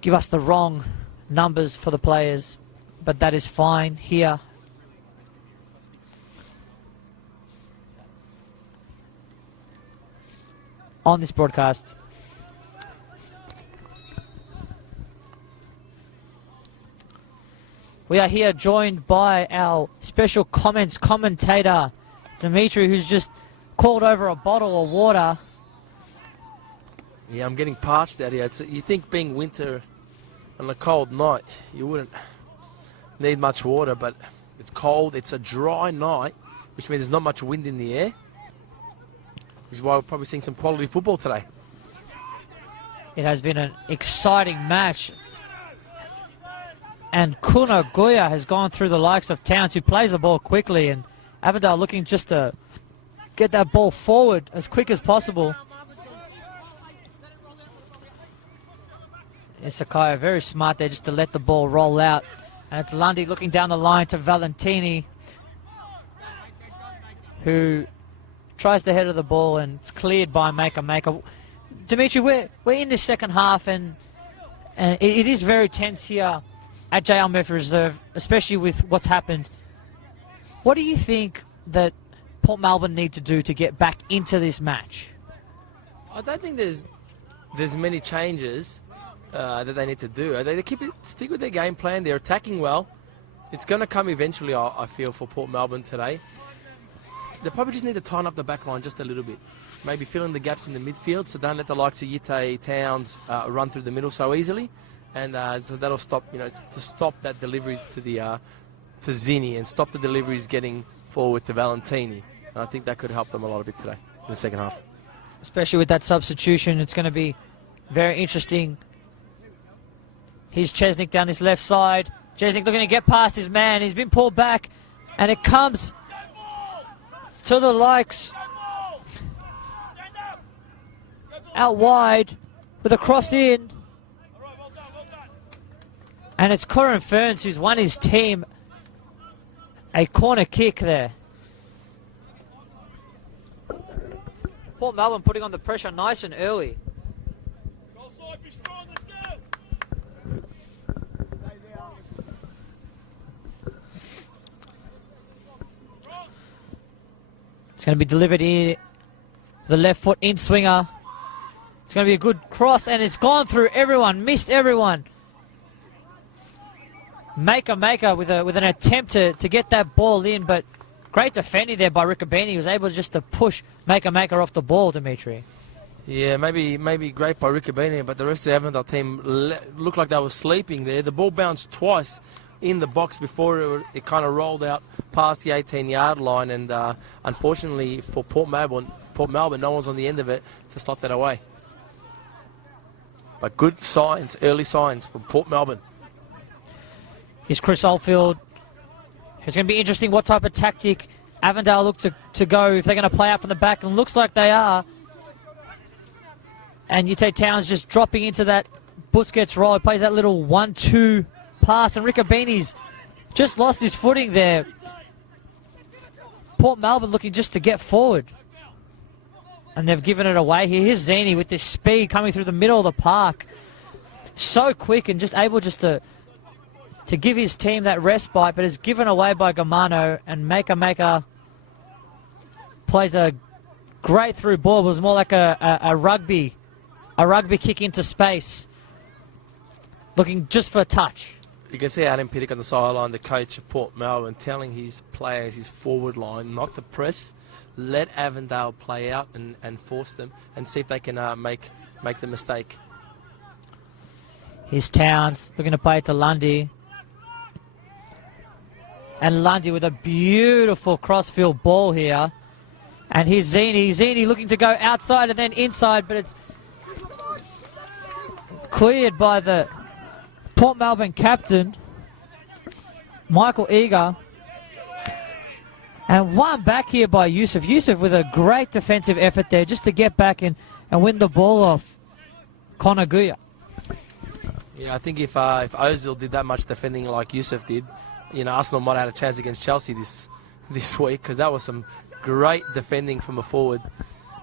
give us the wrong numbers for the players, but that is fine here. On this broadcast. We are here joined by our special commentator, Dimitri, who's just called over a bottle of water. Yeah, I'm getting parched out here. You think being winter on a cold night, you wouldn't need much water, but it's cold. It's a dry night, which means there's not much wind in the air, which is why we're probably seeing some quality football today. It has been an exciting match. And Kuna Goya has gone through the likes of Towns, who plays the ball quickly, and Avondale looking just to get that ball forward as quick as possible. And Sakaya very smart there just to let the ball roll out. And it's Lundy looking down the line to Valentini, who tries to head of the ball, and it's cleared by Maker. Dimitri, we're in this second half, and it is very tense here at JL Murphy Reserve, especially with what's happened. What do you think that Port Melbourne need to do to get back into this match? I don't think there's many changes that they need to do. They stick with their game plan. They're attacking well. It's going to come eventually, I feel, for Port Melbourne today. They probably just need to tighten up the back line just a little bit. Maybe fill in the gaps in the midfield, so don't let the likes of Yite, Towns run through the middle so easily. And so that'll stop, it's to stop that delivery to to Zini and stop the deliveries getting forward to Valentini. And I think that could help them a lot bit today in the second half. Especially with that substitution, it's going to be very interesting. Here's Chesnick down this left side. Chesnick looking to get past his man. He's been pulled back, and it comes to the likes out wide with a cross in. And it's Corin Ferns who's won his team a corner kick there. Port Melbourne putting on the pressure nice and early. It's going to be delivered in the left foot in swinger It's going to be a good cross, and it's gone through everyone, missed everyone. Maker with an attempt to get that ball in, but great defending there by Riccobeni. He was able just to push Maker off the ball, Dimitri. Yeah, maybe great by Riccobeni, but the rest of the Avondale team looked like they were sleeping there. The ball bounced twice in the box before it kind of rolled out past the 18-yard line, and unfortunately for Port Melbourne, no one's on the end of it to stop that away. But good signs, early signs from Port Melbourne. Here's Chris Oldfield. It's going to be interesting what type of tactic Avondale look to go, if they're going to play out from the back, and looks like they are. And Ute Towns just dropping into that Busquets role. He plays that little 1-2 pass, and Riccobeni's just lost his footing there. Port Melbourne looking just to get forward. And they've given it away here. Here's Zini with this speed coming through the middle of the park. So quick and just able just to give his team that respite, but it's given away by Gamano, and Maker plays a great through ball. It was more like a rugby kick into space, looking just for a touch. You can see Adam Piddock on the sideline, the coach of Port Melbourne, telling his players, his forward line, not to press, let Avondale play out and force them, and see if they can make the mistake. Here's Towns looking to play it to Lundy. And Lundy with a beautiful crossfield ball here. And here's Zini. Zini looking to go outside and then inside, but it's cleared by the Port Melbourne captain, Michael Eager. And one back here by Yusuf. Yusuf with a great defensive effort there just to get back and win the ball off Connor Guya. Yeah, I think if Ozil did that much defending like Yusuf did, Arsenal might have had a chance against Chelsea this week, because that was some great defending from a forward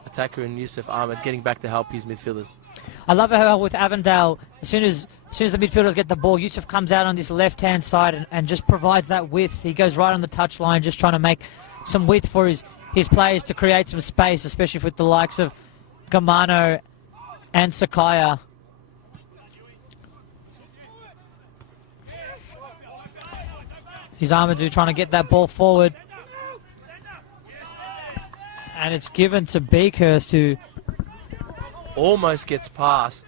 attacker in Yusuf Ahmed, getting back to help his midfielders. I love how with Avondale, as soon as the midfielders get the ball, Yusuf comes out on this left-hand side and just provides that width. He goes right on the touchline, just trying to make some width for his players to create some space, especially with the likes of Gamano and Sakaya. Here's Amadou trying to get that ball forward. And it's given to Beakhurst, who almost gets past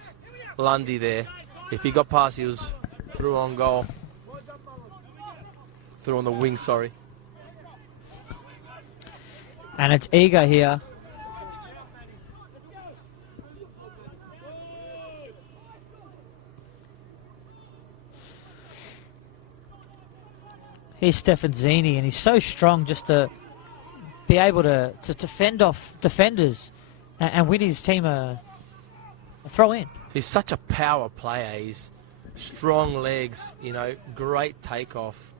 Lundy there. If he got past, he was through on goal. Through on the wing, sorry. And it's Eager here. Here's Stefan Zini, and he's so strong just to be able to fend off defenders and win his team a throw in. He's such a power player. He's strong legs, great takeoff.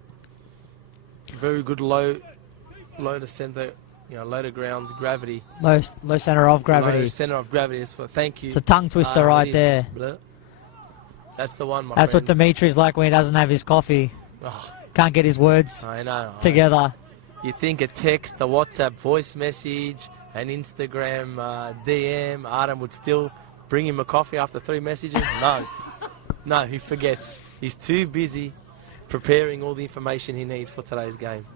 Very good low to center, low to ground gravity. Low center of gravity. Low center of gravity. Thank you. It's a tongue twister right there. Bleh. That's the one, my That's friend. what Dimitri's like when he doesn't have his coffee. Oh, Can't get his words I know. together. You think a text, a WhatsApp voice message, an Instagram DM, Adam would still bring him a coffee after 3 messages? No. No, he forgets. He's too busy preparing all the information he needs for today's game.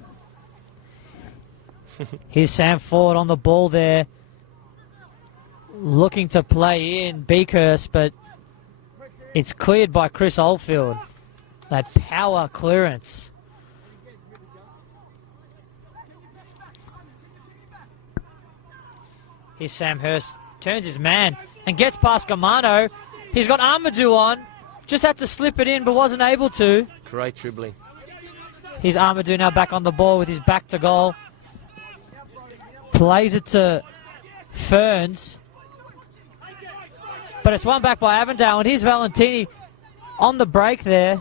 Here's Sam Ford on the ball there, looking to play in Beakhurst, but it's cleared by Chris Oldfield. That power clearance. Here's Sam Hurst, turns his man and gets past Gamano. He's got Amadou on, just had to slip it in but wasn't able to. Great dribbling. Here's Amadou now back on the ball with his back to goal. Plays it to Ferns. But it's one back by Avondale, and here's Valentini on the break there.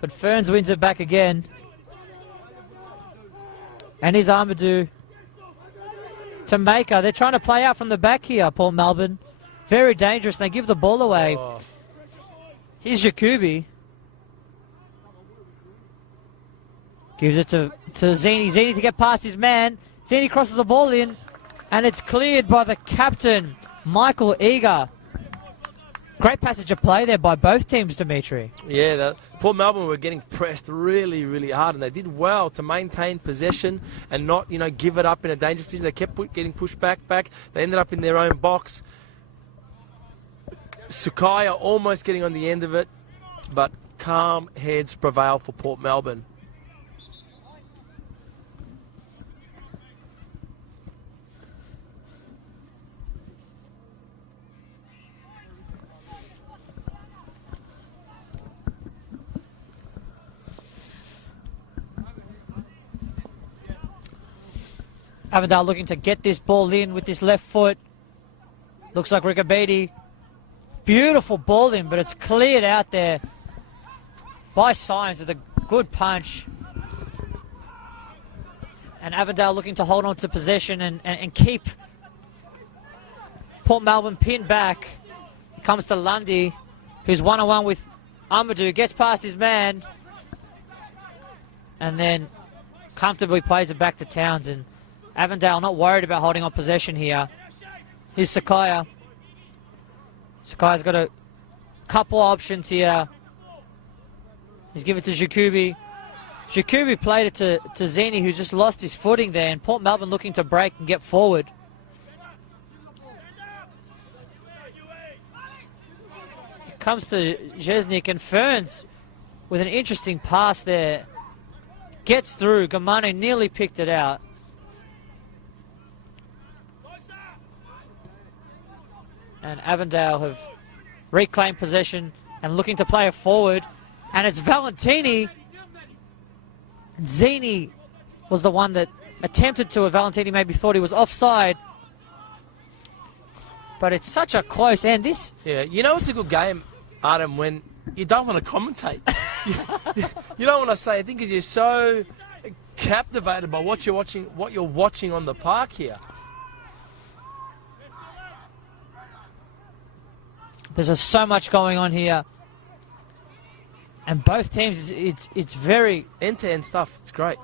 But Ferns wins it back again. And here's Amadou to Maker. They're trying to play out from the back here, Port Melbourne. Very dangerous. They give the ball away. Oh. Here's Jacobi. Gives it to Zini. Zini to get past his man. Zini crosses the ball in. And it's cleared by the captain, Michael Eager. Great passage of play there by both teams, Dimitri. Yeah, Port Melbourne were getting pressed really, really hard, and they did well to maintain possession and not, give it up in a dangerous position. They kept getting pushed back. They ended up in their own box. Sukaya almost getting on the end of it, but calm heads prevail for Port Melbourne. Avondale looking to get this ball in with this left foot. Looks like Riccobedi. Beautiful ball in, but it's cleared out there by Symes with a good punch. And Avondale looking to hold on to possession and keep Port Melbourne pinned back. It comes to Lundy, who's one-on-one with Amadou. Gets past his man. And then comfortably plays it back to Townsend. Avondale not worried about holding on possession here. Here's Sakaya. Sakaya's got a couple options here. He's given it to Jakubi. Jakubi played it to Zini, who just lost his footing there, and Port Melbourne looking to break and get forward. It comes to Jesnik, and Ferns with an interesting pass there. Gets through. Gamano nearly picked it out. And Avondale have reclaimed possession and looking to play it forward. And it's Valentini. Zini was the one that attempted to. Valentini maybe thought he was offside. But it's such a close end. Yeah, it's a good game, Adam, when you don't want to commentate. you don't want to say anything because you're so captivated by what you're watching on the park here. There's so much going on here. And both teams, it's very end-to-end stuff. It's great.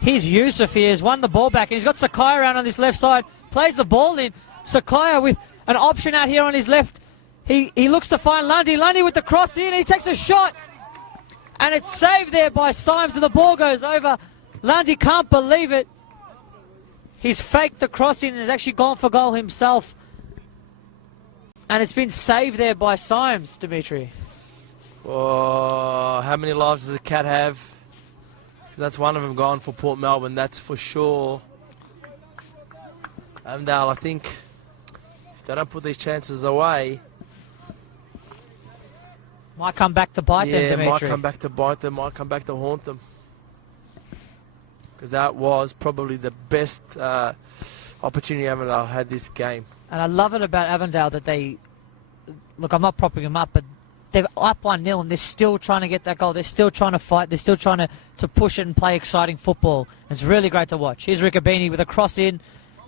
Here's Yusuf. He has won the ball back, and he's got Sakaya around on this left side. Plays the ball in. Sakaya with an option out here on his left. He looks to find Lundy. Lundy with the cross in. He takes a shot. And it's saved there by Symes, and the ball goes over. Lundy can't believe it. He's faked the cross in and has actually gone for goal himself. And it's been saved there by Symes, Dimitri. Oh, how many lives does the cat have? That's one of them gone for Port Melbourne, that's for sure. Avondale, I think, if they don't put these chances away... Might come back to bite them, Dimitri. Yeah, might come back to bite them, might come back to haunt them. Because that was probably the best opportunity Avondale had this game. And I love it about Avondale that they... Look, I'm not propping them up, but they're up 1-0 and they're still trying to get that goal. They're still trying to fight. They're still trying to push it and play exciting football. It's really great to watch. Here's Riccobeni with a cross in.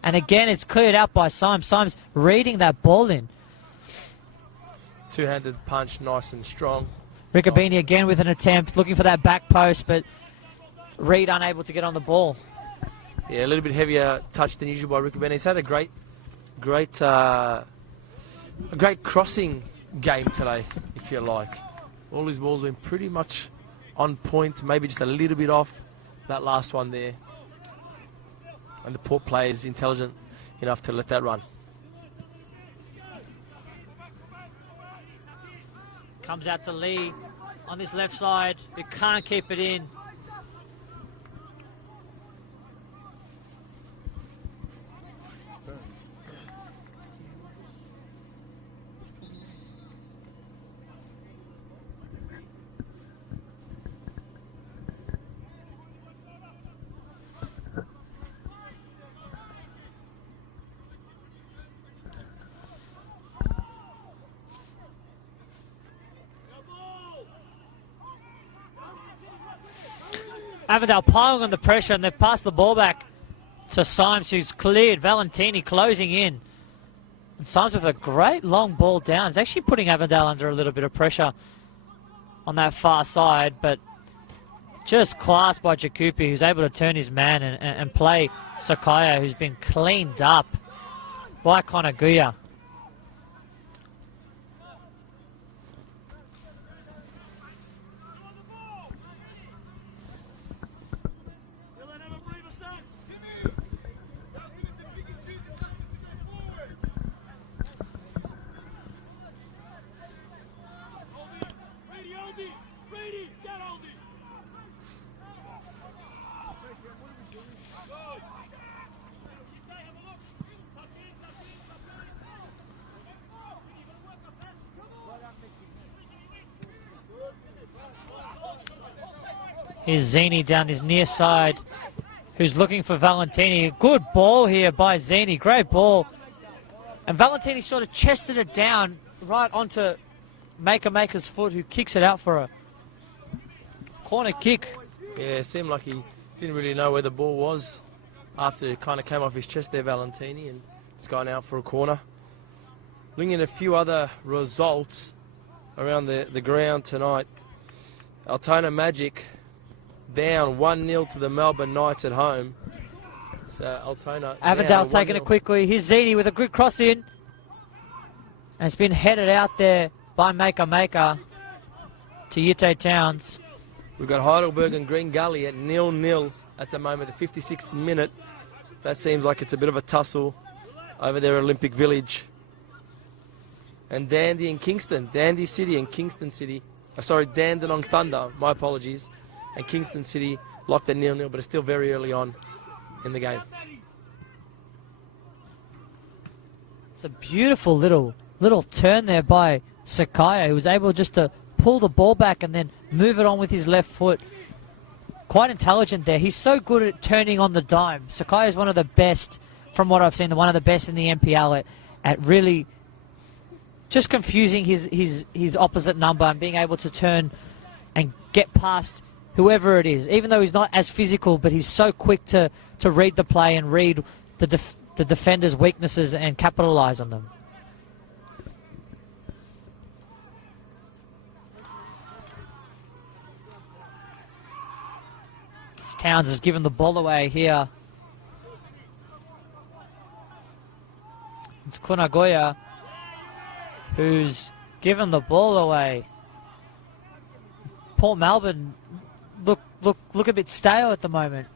And again, it's cleared out by Symes. Symes reading that ball in. Two-handed punch, nice and strong. Riccobeni again with an attempt, looking for that back post, but Reed unable to get on the ball. Yeah, a little bit heavier touch than usual by Riccobeni. He's had a great crossing game today, if you like. All his balls been pretty much on point, maybe just a little bit off that last one there. And the Port player is intelligent enough to let that run. Comes out to Lee on this left side, who can't keep it in. Avondale piling on the pressure, and they've passed the ball back to Symes, who's cleared. Valentini closing in. And Symes with a great long ball down. It's actually putting Avondale under a little bit of pressure on that far side, but just class by Jakupi, who's able to turn his man and play Sakaya, who's been cleaned up by Konaguya. Here's Zini down his near side, who's looking for Valentini. Good ball here by Zini, great ball. And Valentini sort of chested it down right onto Maker's foot, who kicks it out for a corner kick. Yeah, it seemed like he didn't really know where the ball was after it kind of came off his chest there, Valentini, and it's gone out for a corner. Looking at a few other results around the ground tonight. Altona Magic down 1-0 to the Melbourne Knights at home. So Altona. Avondale's taking it quickly. Here's Zini with a good cross in. And it's been headed out there by Maker to Ute Towns. We've got Heidelberg and Green Gully at 0-0 at the moment, the 56th minute. That seems like it's a bit of a tussle over there at Olympic Village. And Dandy and Kingston. Dandy City and Kingston City. Dandenong Thunder, my apologies. And Kingston City locked at 0-0, but it's still very early on in the game. It's a beautiful little turn there by Sakaya, who was able just to pull the ball back and then move it on with his left foot. Quite intelligent there. He's so good at turning on the dime. Sakaya is one of the best, from what I've seen, one of the best in the NPL at really just confusing his opposite number and being able to turn and get past whoever it is. Even though he's not as physical, but he's so quick to read the play and read the defender's weaknesses and capitalize on them. Towns has given the ball away here. It's Kunagoya who's given the ball away. Port Melbourne look a bit stale at the moment.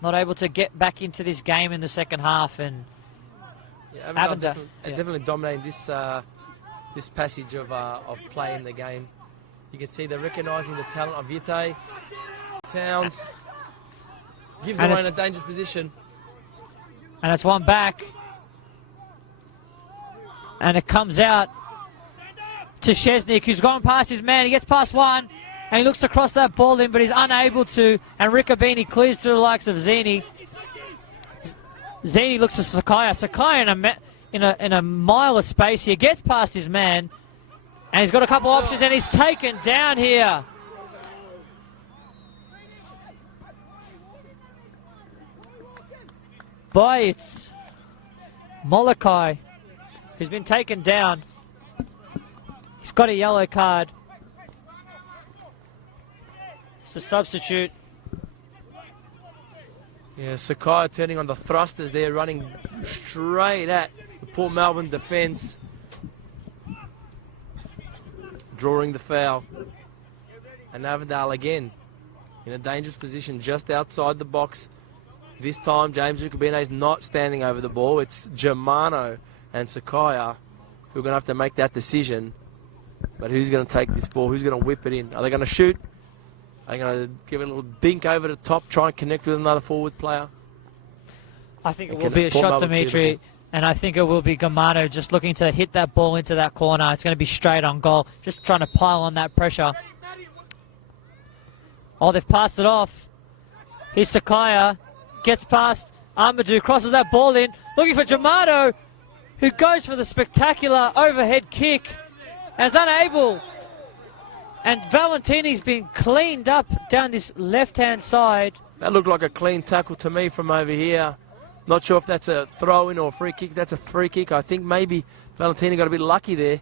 Not able to get back into this game in the second half, and Avondale definitely dominating this passage of play in the game. You can see they're recognising the talent of Vite. Towns gives away in a dangerous position. And it's one back. And it comes out to Szczesnik, who's gone past his man. He gets past one, and he looks to cross that ball in, but he's unable to. And Riccobini clears through the likes of Zini. Zini looks to Sakaya. Sakaya in a mile of space here, gets past his man. And he's got a couple options, and he's taken down here. By it's Molokai, who's been taken down. He's got a yellow card. It's a substitute. Yeah, Sakai turning on the thrusters there, running straight at the Port Melbourne defence. Drawing the foul. And Avondale again in a dangerous position just outside the box. This time James Riccobene is not standing over the ball. It's Germano and Sakaya who are going to have to make that decision. But who's going to take this ball? Who's going to whip it in? Are they going to shoot? Are they going to give it a little dink over the top, try and connect with another forward player? I think it will be a shot, Dimitri. And I think it will be Germano just looking to hit that ball into that corner. It's going to be straight on goal. Just trying to pile on that pressure. Oh, they've passed it off. Here's Sakaya. Gets past Amadou. Crosses that ball in. Looking for Germano, who goes for the spectacular overhead kick. And is unable. And Valentini's been cleaned up down this left-hand side. That looked like a clean tackle to me from over here. Not sure if that's a throw-in or a free kick. That's a free kick. I think maybe Valentini got a bit lucky there.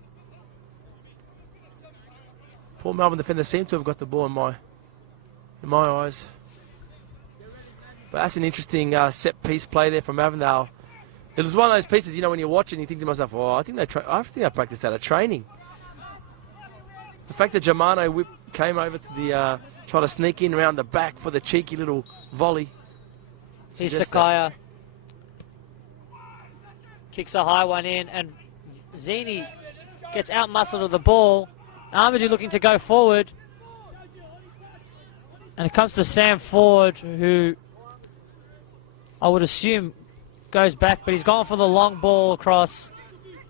Poor Melbourne defender seemed to have got the ball in my eyes. But that's an interesting set-piece play there from Avondale. It was one of those pieces, you know, when you're watching, you think to myself, oh, I think they practiced that at training. The fact that Germano came over to the, try to sneak in around the back for the cheeky little volley. Here's Sakaya. Kicks a high one in, and Zini gets out-muscled of the ball. Armadou looking to go forward. And it comes to Sam Ford, who I would assume goes back, but he's gone for the long ball across,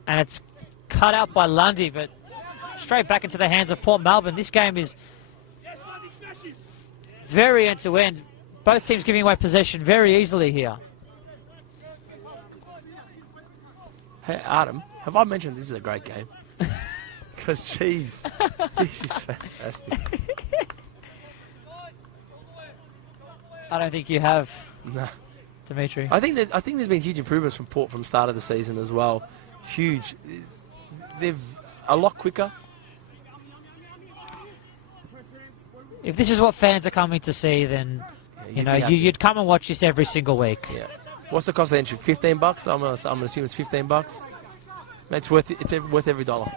and it's cut out by Lundy, but straight back into the hands of Port Melbourne. This game is very end-to-end. Both teams giving away possession very easily here. Hey, Adam, have I mentioned this is a great game? Because, jeez, this is fantastic. I don't think you have, No. Dimitri. I think there's been huge improvements from Port from start of the season as well. Huge. They're a lot quicker. If this is what fans are coming to see, then you'd come and watch this every single week. Yeah. What's the cost of entry? $15? I'm gonna assume it's $15. It's worth every dollar.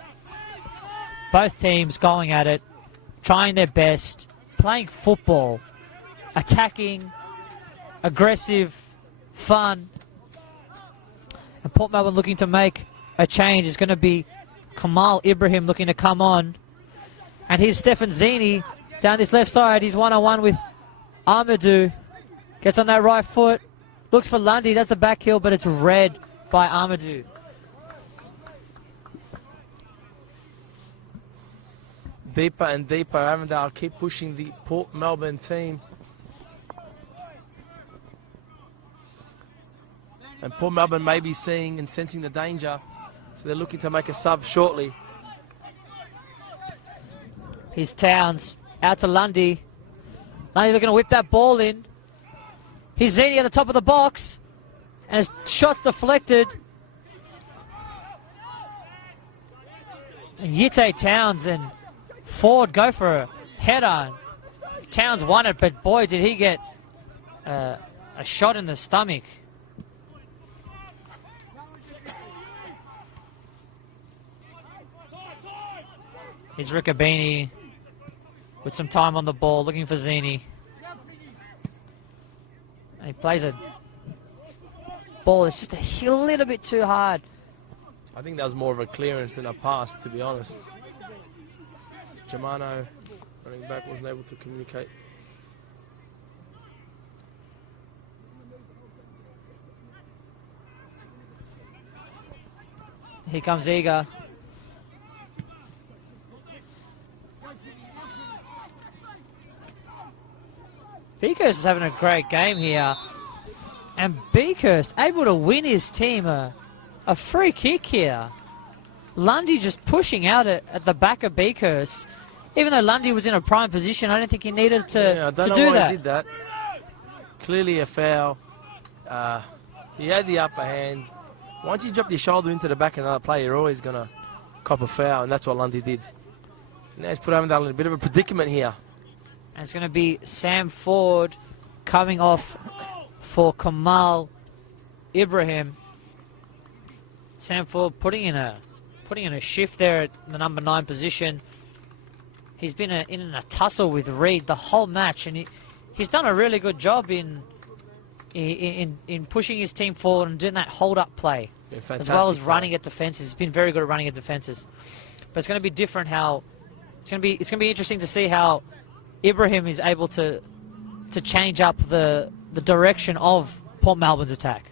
Both teams going at it, trying their best, playing football, attacking, aggressive, fun. And Port Melbourne looking to make a change is going to be Kamal Ibrahim looking to come on. And here's Stefan Zini down this left side. He's one-on-one with Amadou. Gets on that right foot. Looks for Lundy. Does the back heel, but it's read by Amadou. Deeper and deeper. Avondale keep pushing the Port Melbourne team. And Port Melbourne may be seeing and sensing the danger, so they're looking to make a sub shortly. Here's Towns out to Lundy. Lundy looking to whip that ball in. Here's Zini at the top of the box, and his shot's deflected. And Yite Towns and Ford go for a head-on. Towns won it, but boy, did he get a shot in the stomach. Here's Riccobini with some time on the ball, looking for Zini. And he plays a ball that's just a little bit too hard. I think that was more of a clearance than a pass, to be honest. Germano running back wasn't able to communicate. Here comes Eager. Beakhurst is having a great game here. And Beakhurst able to win his team a free kick here. Lundy just pushing out at the back of Beakhurst. Even though Lundy was in a prime position, I don't think he needed to, I don't know do why that. He did that. Clearly a foul. He had the upper hand. Once you drop your shoulder into the back of another player, you're always going to cop a foul, and that's what Lundy did. Now he's put Avondale in a bit of a predicament here. And it's going to be Sam Ford coming off for Kamal Ibrahim. Sam Ford putting in a shift there at the number 9 position. He's been in a tussle with Reed the whole match, and he's done a really good job in pushing his team forward and doing that hold-up play, as well as running at defenses. He's been very good at running at defenses. But it's going to be different. It's going to be interesting to see how Ibrahim is able to change up the direction of Port Melbourne's attack.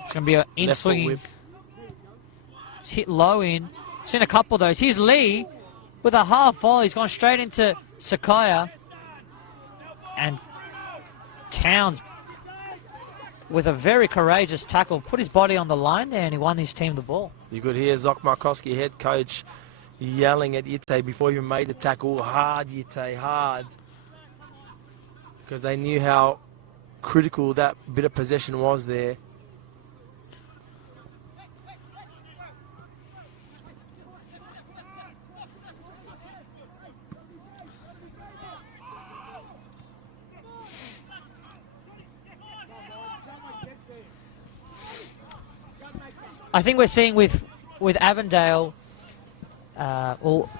It's going to be an in-swinging. It's hit low in. Seen a couple of those. Here's Lee with a half volley. He's gone straight into Sakaya. And Towns with a very courageous tackle put his body on the line there, and he won his team the ball. You could hear Zoc Markowski, head coach, yelling at Yite before he even made the tackle. Hard, Yite, hard. Because they knew how critical that bit of possession was there. I think we're seeing with Avondale, apologies.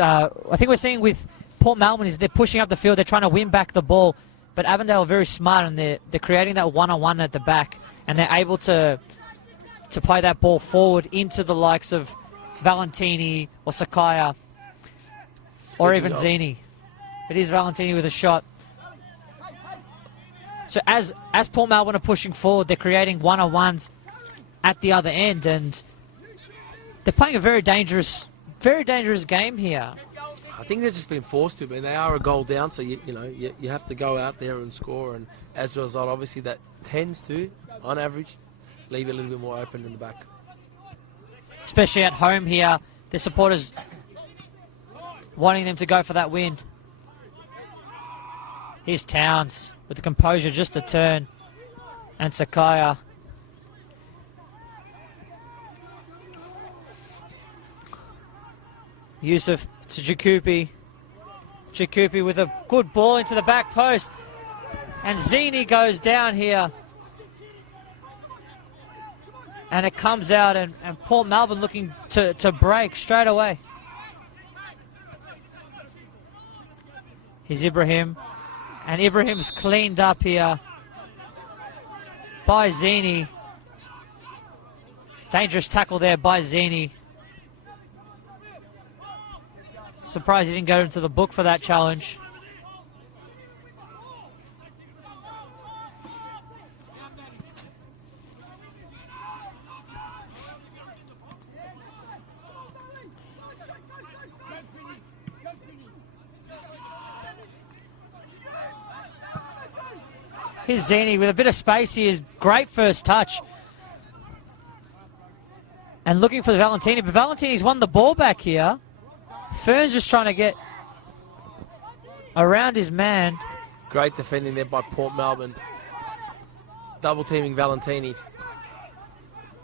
I think we're seeing with Port Melbourne is they're pushing up the field, they're trying to win back the ball, but Avondale are very smart and they're creating that one-on-one at the back, and they're able to play that ball forward into the likes of Valentini or Sakaya or even Zini. It is Valentini with a shot. So as Port Melbourne are pushing forward, they're creating one-on-ones at the other end, and they're playing a very dangerous game here. I think they've just been forced to, but they are a goal down, so you have to go out there and score, and as a result, obviously that tends to, on average, leave it a little bit more open in the back. Especially at home here, their supporters wanting them to go for that win. Here's Towns with the composure just to turn, and Sakaya. Yusuf to Jakupi. Jakupi with a good ball into the back post. And Zini goes down here. And it comes out, and Port Melbourne looking to break straight away. Here's Ibrahim. And Ibrahim's cleaned up here by Zini. Dangerous tackle there by Zini. Surprised he didn't go into the book for that challenge. Here's Zini with a bit of space here. Great first touch. And looking for the Valentini, but Valentini's won the ball back here. Fern's just trying to get around his man. Great defending there by Port Melbourne. Double teaming Valentini.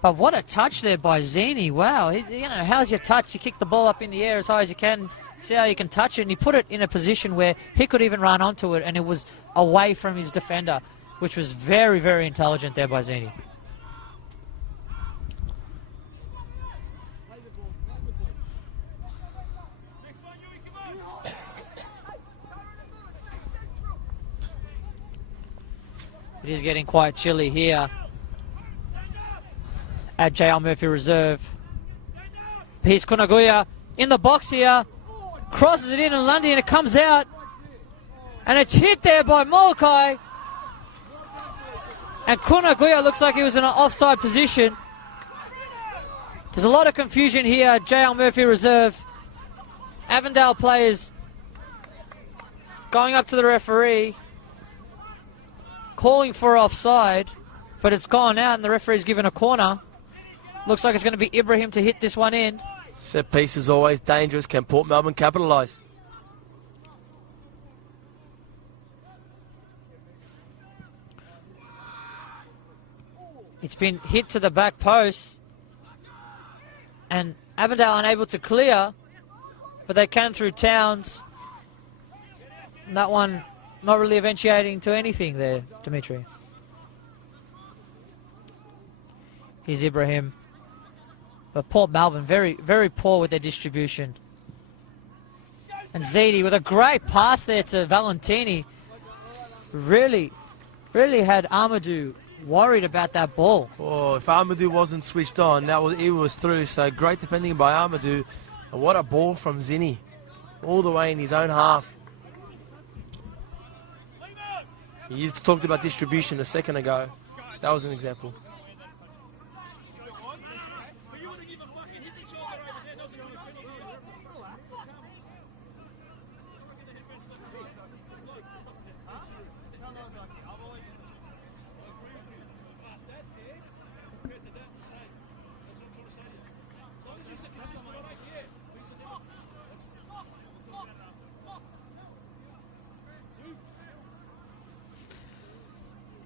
But what a touch there by Zini. Wow. How's your touch? You kick the ball up in the air as high as you can. See how you can touch it. And he put it in a position where he could even run onto it, and it was away from his defender, which was very, very intelligent there by Zini. It is getting quite chilly here at JL Murphy Reserve. Here's Kunaguya in the box here. Crosses it in and Lundy, and it comes out. And it's hit there by Molokai. And Kunaguya looks like he was in an offside position. There's a lot of confusion here at JL Murphy Reserve. Avondale players going up to the referee, calling for offside, but it's gone out and the referee's given a corner. Looks like it's going to be Ibrahim to hit this one in. Set piece is always dangerous. Can Port Melbourne capitalise? It's been hit to the back post, and Avondale unable to clear, but they can through Towns. And that one not really eventuating to anything there, Dimitri. Here's Ibrahim. But Port Melbourne, very, very poor with their distribution. And Zidi with a great pass there to Valentini. Really, really had Amadou worried about that ball. Oh, if Amadou wasn't switched on, it was through. So great defending by Amadou. And what a ball from Zini. All the way in his own half. You just talked about distribution a second ago. That was an example.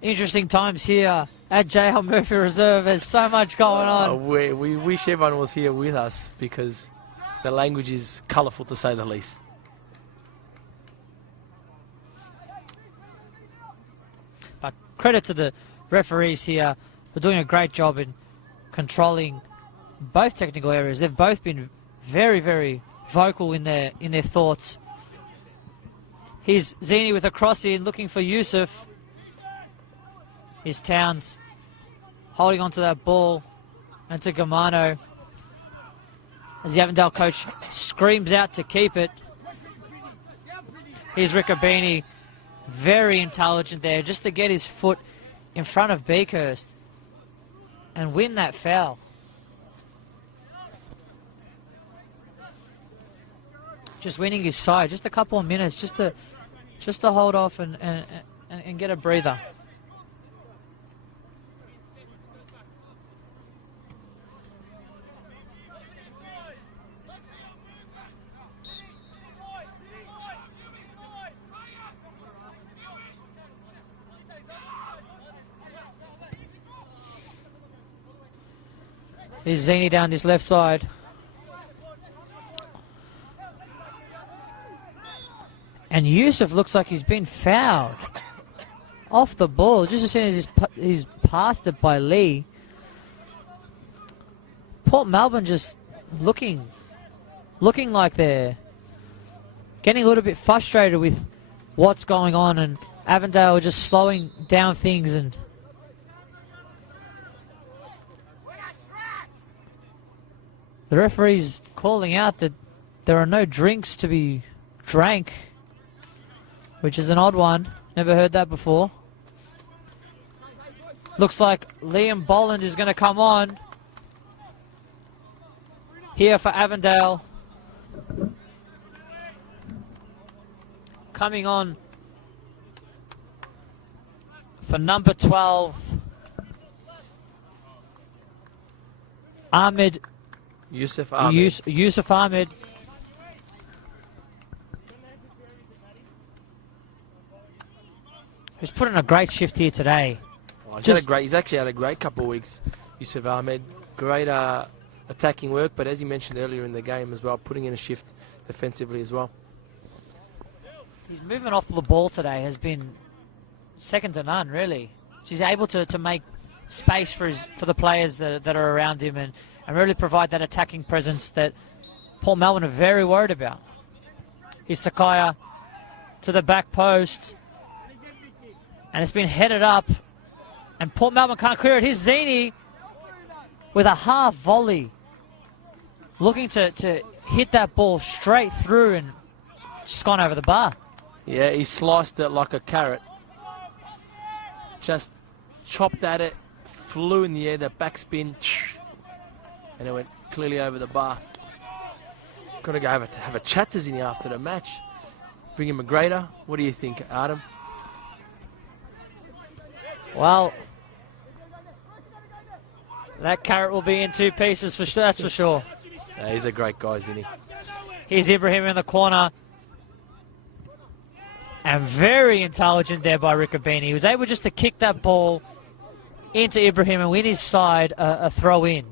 Interesting times here at JL Murphy Reserve. There's so much going on. We wish everyone was here with us because the language is colourful to say the least. But credit to the referees here for doing a great job in controlling both technical areas. They've both been very, very vocal in their thoughts. Here's Zini with a cross in, looking for Yusuf. Here's Towns holding onto that ball, and to Gamano as the Avondale coach screams out to keep it. Here's Riccobini, very intelligent there, just to get his foot in front of Beakhurst and win that foul. Just winning his side, just a couple of minutes, just to hold off and get a breather. Here's Zini down this left side. And Yusuf looks like he's been fouled off the ball just as soon as he's passed it by Lee. Port Melbourne just looking like they're getting a little bit frustrated with what's going on, and Avondale just slowing down things, and the referee's calling out that there are no drinks to be drank, which is an odd one. Never heard that before. Looks like Liam Bolland is going to come on here for Avondale. Coming on for number 12, Yusuf Ahmed. Yusuf Ahmed. Who's put in a great shift here today. Oh, he's actually had a great couple of weeks, Yusuf Ahmed. Great attacking work, but as you mentioned earlier in the game as well, putting in a shift defensively as well. His movement off the ball today has been second to none, really. She's able to make space for the players that are around him and really provide that attacking presence that Port Melbourne are very worried about. Here's Sakaya to the back post, and it's been headed up, and Port Melbourne can't clear it. Here's Zini with a half volley, looking to hit that ball straight through, and just gone over the bar. Yeah, he sliced it like a carrot. Just chopped at it, flew in the air, that backspin, and it went clearly over the bar. Got to go have a chat to Zini after the match. Bring him a grader. What do you think, Adam? Well, that carrot will be in two pieces, that's for sure. Yeah, he's a great guy, isn't he? Here's Ibrahim in the corner. And very intelligent there by Riccobini. He was able just to kick that ball into Ibrahim and win his side a throw in.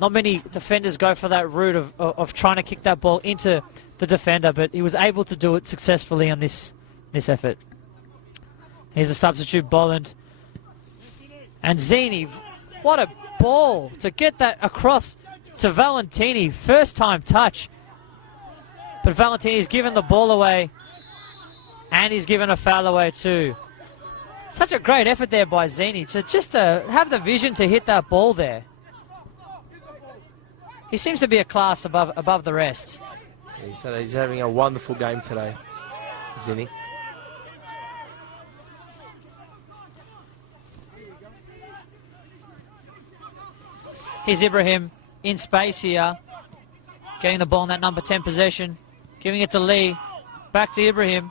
Not many defenders go for that route of trying to kick that ball into the defender, but he was able to do it successfully on this effort. Here's a substitute, Bolland. And Zini, what a ball to get that across to Valentini. First time touch. But Valentini's given the ball away. And he's given a foul away too. Such a great effort there by Zini to have the vision to hit that ball there. He seems to be a class above the rest. He's having a wonderful game today, Zini. Here's Ibrahim in space here. Getting the ball in that number 10 possession. Giving it to Lee. Back to Ibrahim.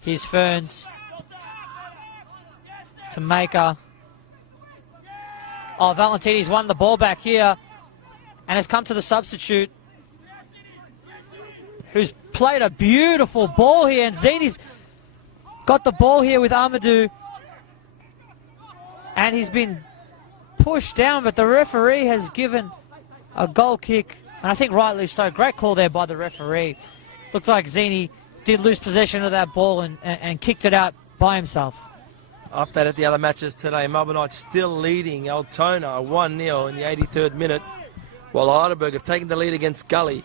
Here's Ferns to Maker. Oh, Valentini's won the ball back here and has come to the substitute, who's played a beautiful ball here, and Zini's got the ball here with Amadou, and he's been pushed down, but the referee has given a goal kick, and I think rightly so. Great call there by the referee. Looked like Zini did lose possession of that ball and kicked it out by himself. Update at the other matches today. Melbourne Knights still leading Altona 1-0 in the 83rd minute, while Heidelberg have taken the lead against Gully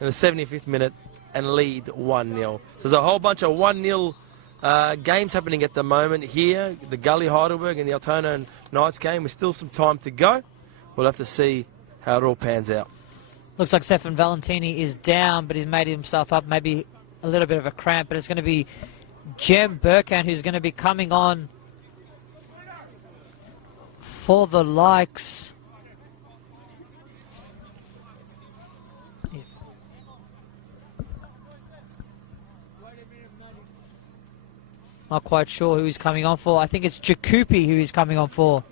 in the 75th minute and lead 1-0. So there's a whole bunch of 1-0 games happening at the moment here. The Gully Heidelberg and the Altona Knights game. With still some time to go. We'll have to see how it all pans out. Looks like Stefan Valentini is down, but he's made himself up. Maybe a little bit of a cramp, but it's going to be Jem Burkhan who's going to be coming on for the likes. Not quite sure who he's coming on for. I think it's Jakupi who he's coming on for.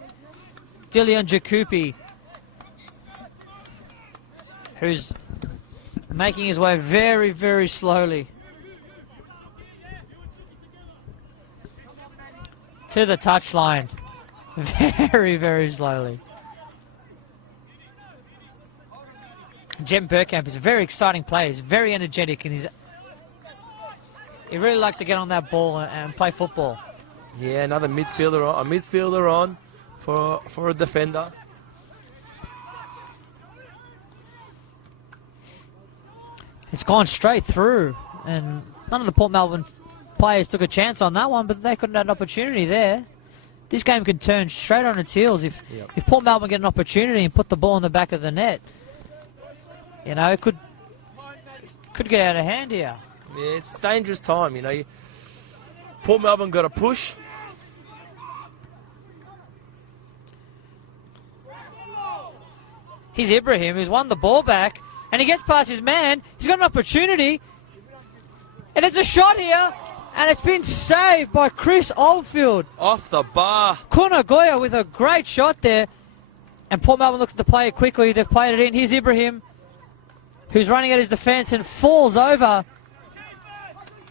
Dillian Jakupi, who's making his way very, very slowly to the touchline. Very, very slowly. Jem Burkamp is a very exciting player. He's very energetic, and he really likes to get on that ball and play football. Yeah, another midfielder on, a midfielder on for a defender. It's gone straight through, and none of the Port Melbourne players took a chance on that one, but they couldn't have an opportunity there. This game can turn straight on its heels if Port Melbourne get an opportunity and put the ball in the back of the net. You know, it could get out of hand here. Yeah, it's a dangerous time, you know. Port Melbourne got a push. Here's Ibrahim, who's won the ball back, and he gets past his man. He's got an opportunity, and it's a shot here, and it's been saved by Chris Oldfield. Off the bar. Kuna Goya with a great shot there, and Port Melbourne looked to play it quickly. They've played it in. Here's Ibrahim, who's running at his defence and falls over.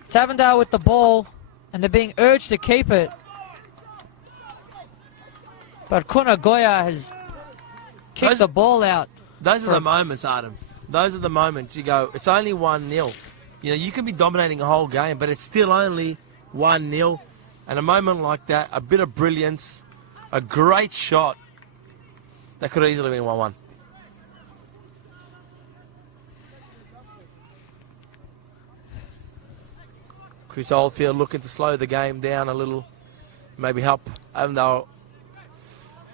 It's Avondale with the ball, and they're being urged to keep it. But Kuna Goya has kicked the ball out. Those are the moments, Adam. Those are the moments you go, it's only 1-0. You know, you can be dominating a whole game, but it's still only 1-0. And a moment like that, a bit of brilliance, a great shot, that could have easily been 1-1. Chris Oldfield looking to slow the game down a little, maybe help Avondale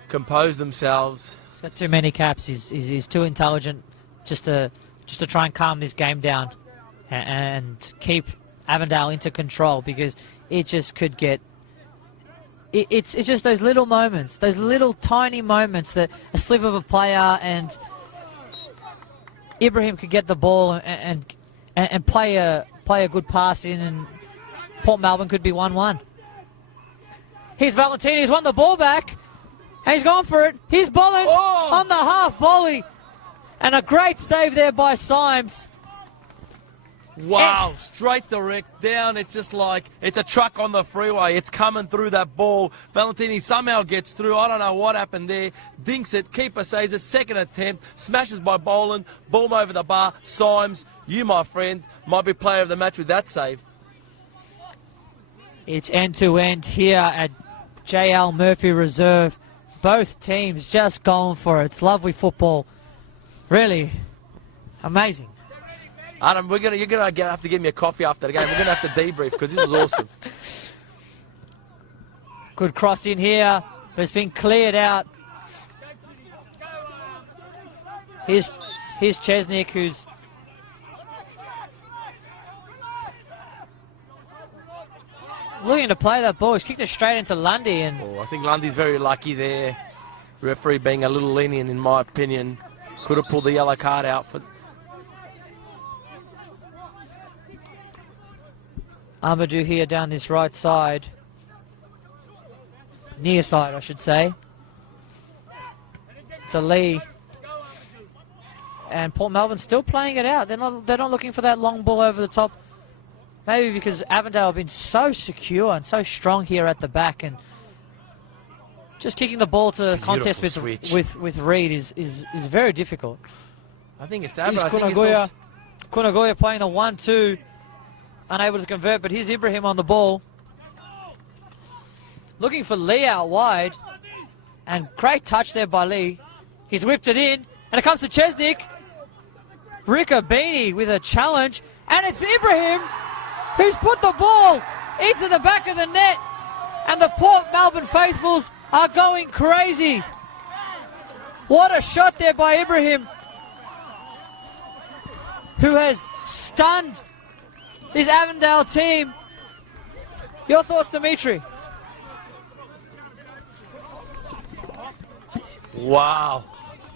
compose themselves. He's got too many caps. He's too intelligent just to try and calm this game down and keep Avondale into control, because it just could get. It's just those little moments, those little tiny moments, that a slip of a player and Ibrahim could get the ball and play a good pass in, and Port Melbourne could be 1-1. Here's Valentini, he's won the ball back, and he's gone for it. Here's Bolland on the half volley, and a great save there by Symes. Wow, straight direct down. It's just like it's a truck on the freeway. It's coming through that ball. Valentini somehow gets through. I don't know what happened there. Dinks it. Keeper saves it. Second attempt. Smashes by Boland. Boom over the bar. Symes, you, my friend, might be player of the match with that save. It's end-to-end here at JL Murphy Reserve. Both teams just going for it. It's lovely football. Really amazing. Adam, you're gonna have to give me a coffee after the game. We're gonna have to debrief because this is awesome. Good cross in here, but it's been cleared out. Here's Chesnick, who's looking to play that ball. He's kicked it straight into Lundy, and I think Lundy's very lucky there. Referee being a little lenient, in my opinion. Could have pulled the yellow card out for. Amadou here down this right side. Near side, I should say. To Lee. and Port Melbourne still playing it out. They're not looking for that long ball over the top. Maybe because Avondale have been so secure and so strong here at the back, and just kicking the ball to contest with Reed is very difficult. I think it's that. Here's Kunagoya playing the 1-2, unable to convert, but here's Ibrahim on the ball. Looking for Lee out wide, and great touch there by Lee. He's whipped it in, and it comes to Chesnick. Riccobini with a challenge, and it's Ibrahim who's put the ball into the back of the net, and the Port Melbourne faithfuls are going crazy. What a shot there by Ibrahim, who has stunned this Avondale team. Your thoughts, Dimitri? Wow.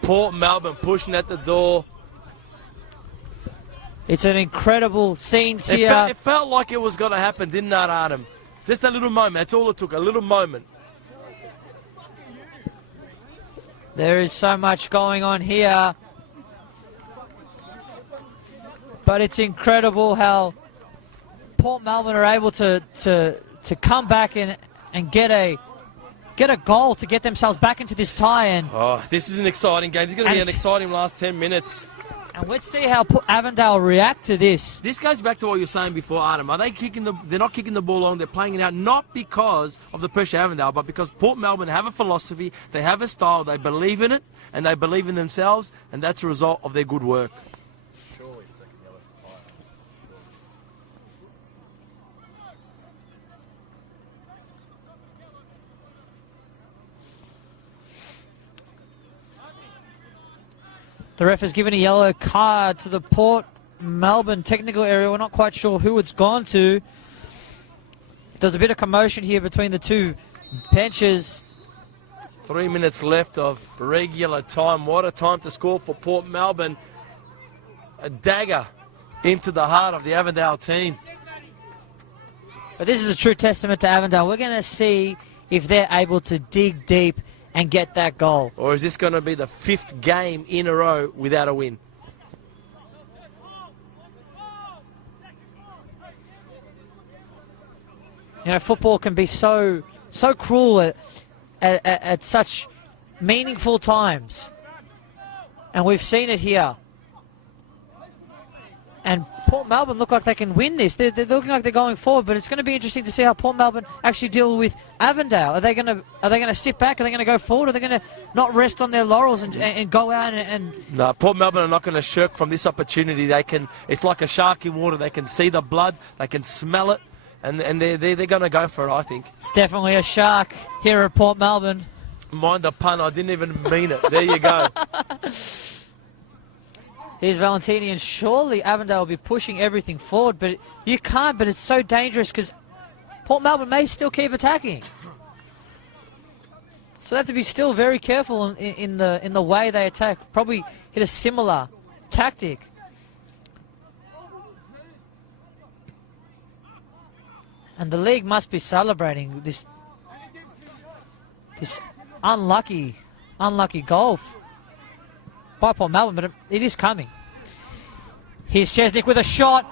Port Melbourne pushing at the door. It's an incredible scene here. It felt like it was going to happen, didn't it, Adam? Just a little moment. That's all it took, a little moment. There is so much going on here. But it's incredible how Port Melbourne are able to come back and get a goal to get themselves back into this tie. And this is an exciting game. This is going to be an exciting last 10 minutes. And let's see how Avondale react to this. This goes back to what you were saying before, Adam. Are they they're not kicking the ball long, they're playing it out, not because of the pressure Avondale, but because Port Melbourne have a philosophy, they have a style, they believe in it, and they believe in themselves, and that's a result of their good work. The ref has given a yellow card to the Port Melbourne technical area. We're not quite sure who it's gone to. There's a bit of commotion here between the two benches. 3 minutes left of regular time. What a time to score for Port Melbourne. A dagger into the heart of the Avondale team. But this is a true testament to Avondale. We're going to see if they're able to dig deep and get that goal. Or is this going to be the 5th game in a row without a win? You know, football can be so cruel at such meaningful times. And we've seen it here. And Port Melbourne look like they can win this. They're looking like they're going forward, but it's going to be interesting to see how Port Melbourne actually deal with Avondale. Are they going to sit back? Are they going to go forward? Are they going to not rest on their laurels and go out and? No, Port Melbourne are not going to shirk from this opportunity. They can. It's like a shark in water. They can see the blood. They can smell it, and they're going to go for it. I think it's definitely a shark here at Port Melbourne. Mind the pun. I didn't even mean it. There you go. Here's Valentini, and surely Avondale will be pushing everything forward, but you can't. But it's so dangerous because Port Melbourne may still keep attacking. So they have to be still very careful in the way they attack. Probably hit a similar tactic. And the league must be celebrating this unlucky goal by Port Melbourne, but it is coming. Here's Chesnick with a shot,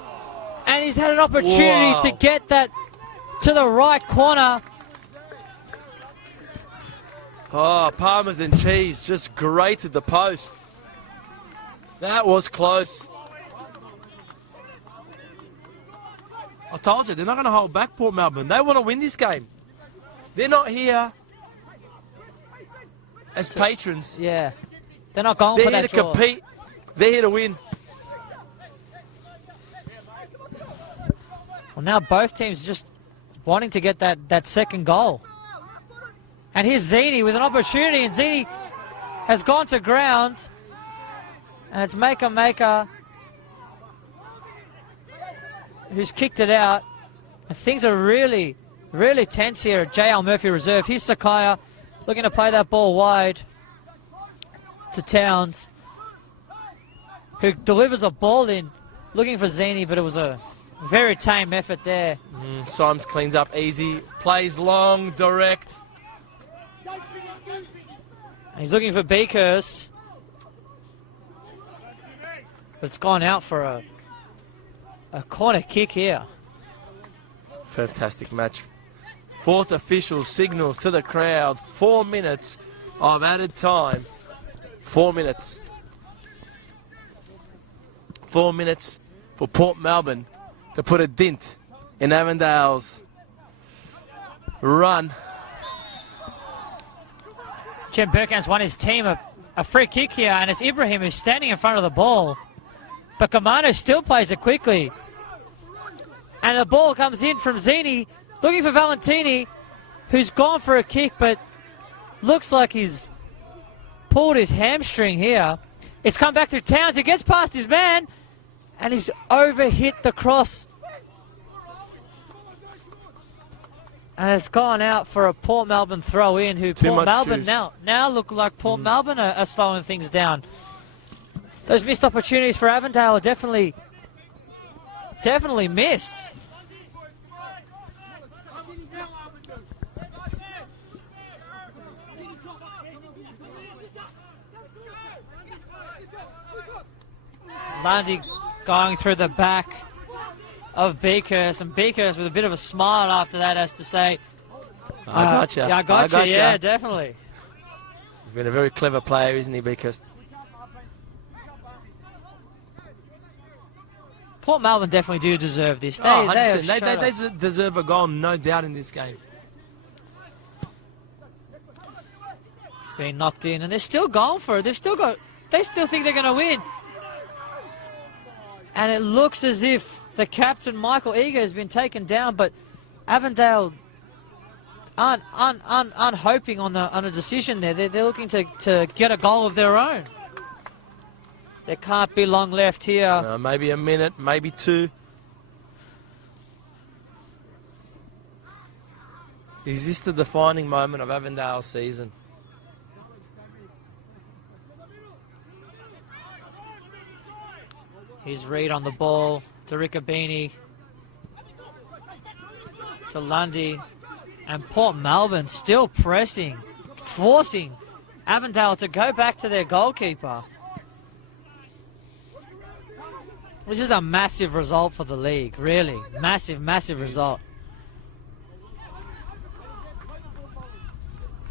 and he's had an opportunity to get that to the right corner. Oh, Parmesan cheese just grated the post. That was close. I told you, they're not going to hold back Port Melbourne. They want to win this game. They're not here as patrons. Yeah. They're not going for that. They're here to compete. They're here to win. Well, now both teams are just wanting to get that second goal. And here's Zini with an opportunity, and Zini has gone to ground. And it's Maker who's kicked it out. And things are really, really tense here at JL Murphy Reserve. Here's Sakaya looking to play that ball wide to Towns, who delivers a ball in, looking for Zini, but it was a very tame effort there. Symes cleans up easy, plays long, direct. He's looking for Beakhurst. But it's gone out for a corner kick here. Fantastic match. Fourth official signals to the crowd. 4 minutes of added time. 4 minutes. 4 minutes for Port Melbourne to put a dent in Avondale's run. Jem Burkham's won his team a free kick here, and it's Ibrahim who's standing in front of the ball. But Kamano still plays it quickly. And the ball comes in from Zini, looking for Valentini, who's gone for a kick, but looks like he's pulled his hamstring here. It's come back to Towns, who gets past his man, and he's overhit the cross. And it's gone out for a Port Melbourne throw in, who Port Melbourne now look like Port Melbourne are slowing things down. Those missed opportunities for Avondale are definitely missed. Lundy going through the back of Beakhurst, and Beakhurst with a bit of a smile after that has to say, I gotcha. Yeah, I gotcha. Yeah, definitely. He's been a very clever player, isn't he, Beakhurst? Port Melbourne definitely do deserve this. They deserve a goal, no doubt, in this game. It's been knocked in, and they're still going for it. They still think they're going to win. And it looks as if the captain, Michael Eager, has been taken down, but Avondale aren't hoping on a decision there. They're looking to get a goal of their own. There can't be long left here. Maybe a minute, maybe two. Is this the defining moment of Avondale's season? Here's Reid on the ball to Riccobini, to Lundy, and Port Melbourne still pressing, forcing Avondale to go back to their goalkeeper. This is a massive result for the league, really. Massive result.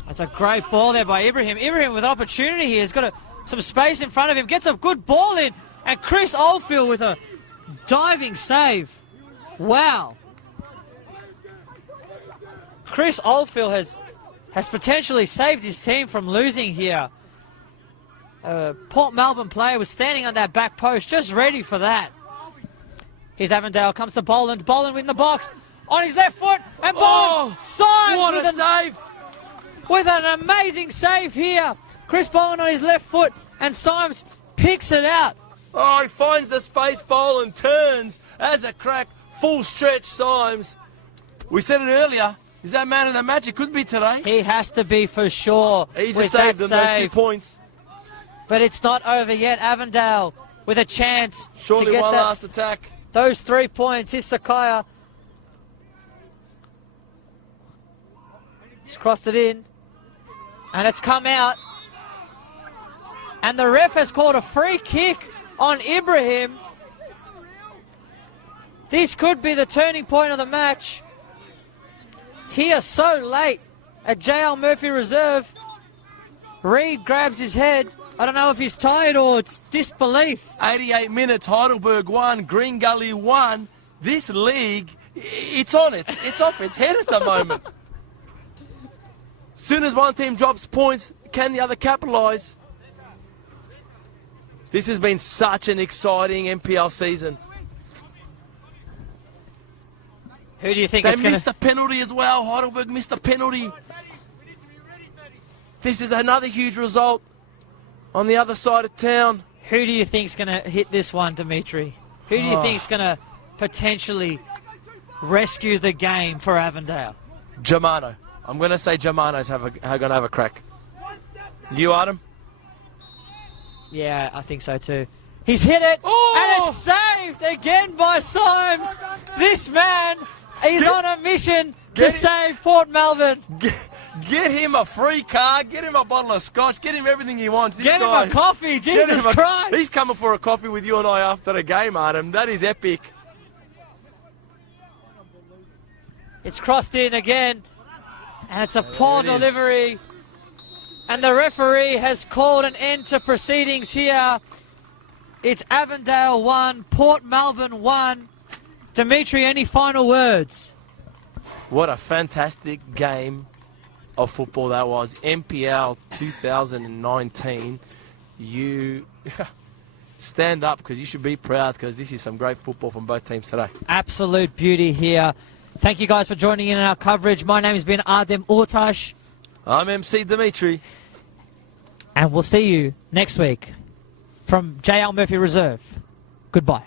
That's a great ball there by Ibrahim. Ibrahim with opportunity here. He's got some space in front of him. Gets a good ball in. And Chris Oldfield with a diving save. Wow. Chris Oldfield has potentially saved his team from losing here. Port Melbourne player was standing on that back post, just ready for that. Here's Avondale, comes to Boland. Boland in the box, on his left foot, and Boland signs what a save! With an amazing save here. Chris Boland on his left foot, and Symes picks it out. Oh, he finds the space, Boland turns as a crack, full stretch Symes. We said it earlier. Is that man of the match? It could be today. He has to be for sure. He just saved them those 2 points. But it's not over yet. Avondale with a chance Surely to get one last attack. Those 3 points. Here's Sakaya. He's crossed it in. And it's come out. And the ref has called a free kick on Ibrahim. This could be the turning point of the match. Here so late at JL Murphy Reserve. Reid grabs his head. I don't know if he's tired or it's disbelief. 88 minutes, Heidelberg 1, Green Gully 1. This league, it's on it's off its head at the moment. Soon as one team drops points, can the other capitalise? This has been such an exciting NPL season. Who do you think they it's going to... missed the penalty as well. Heidelberg missed the penalty. This is another huge result on the other side of town. Who do you think's going to hit this one, Dimitri? Who do you think's going to potentially rescue the game for Avondale? Germano. I'm going to say Germano's going to have a crack. You, Adam? Yeah, I think so too. He's hit it, and it's saved again by Symes. This man is on a mission to save Port Melbourne. Get him a free car, get him a bottle of scotch, get him everything he wants. This Get him guy, a coffee, get him Jesus a- Christ! He's coming for a coffee with you and I after the game, Artem. That is epic. It's crossed in again, and it's a poor it is. delivery. And the referee has called an end to proceedings here. It's Avondale 1, Port Melbourne 1. Dimitri, any final words? What a fantastic game of football that was. NPL 2019. You stand up because you should be proud because this is some great football from both teams today. Absolute beauty here. Thank you guys for joining in our coverage. My name has been Adem Urtash, I'm MC Dimitri. and we'll see you next week from JL Murphy Reserve. Goodbye.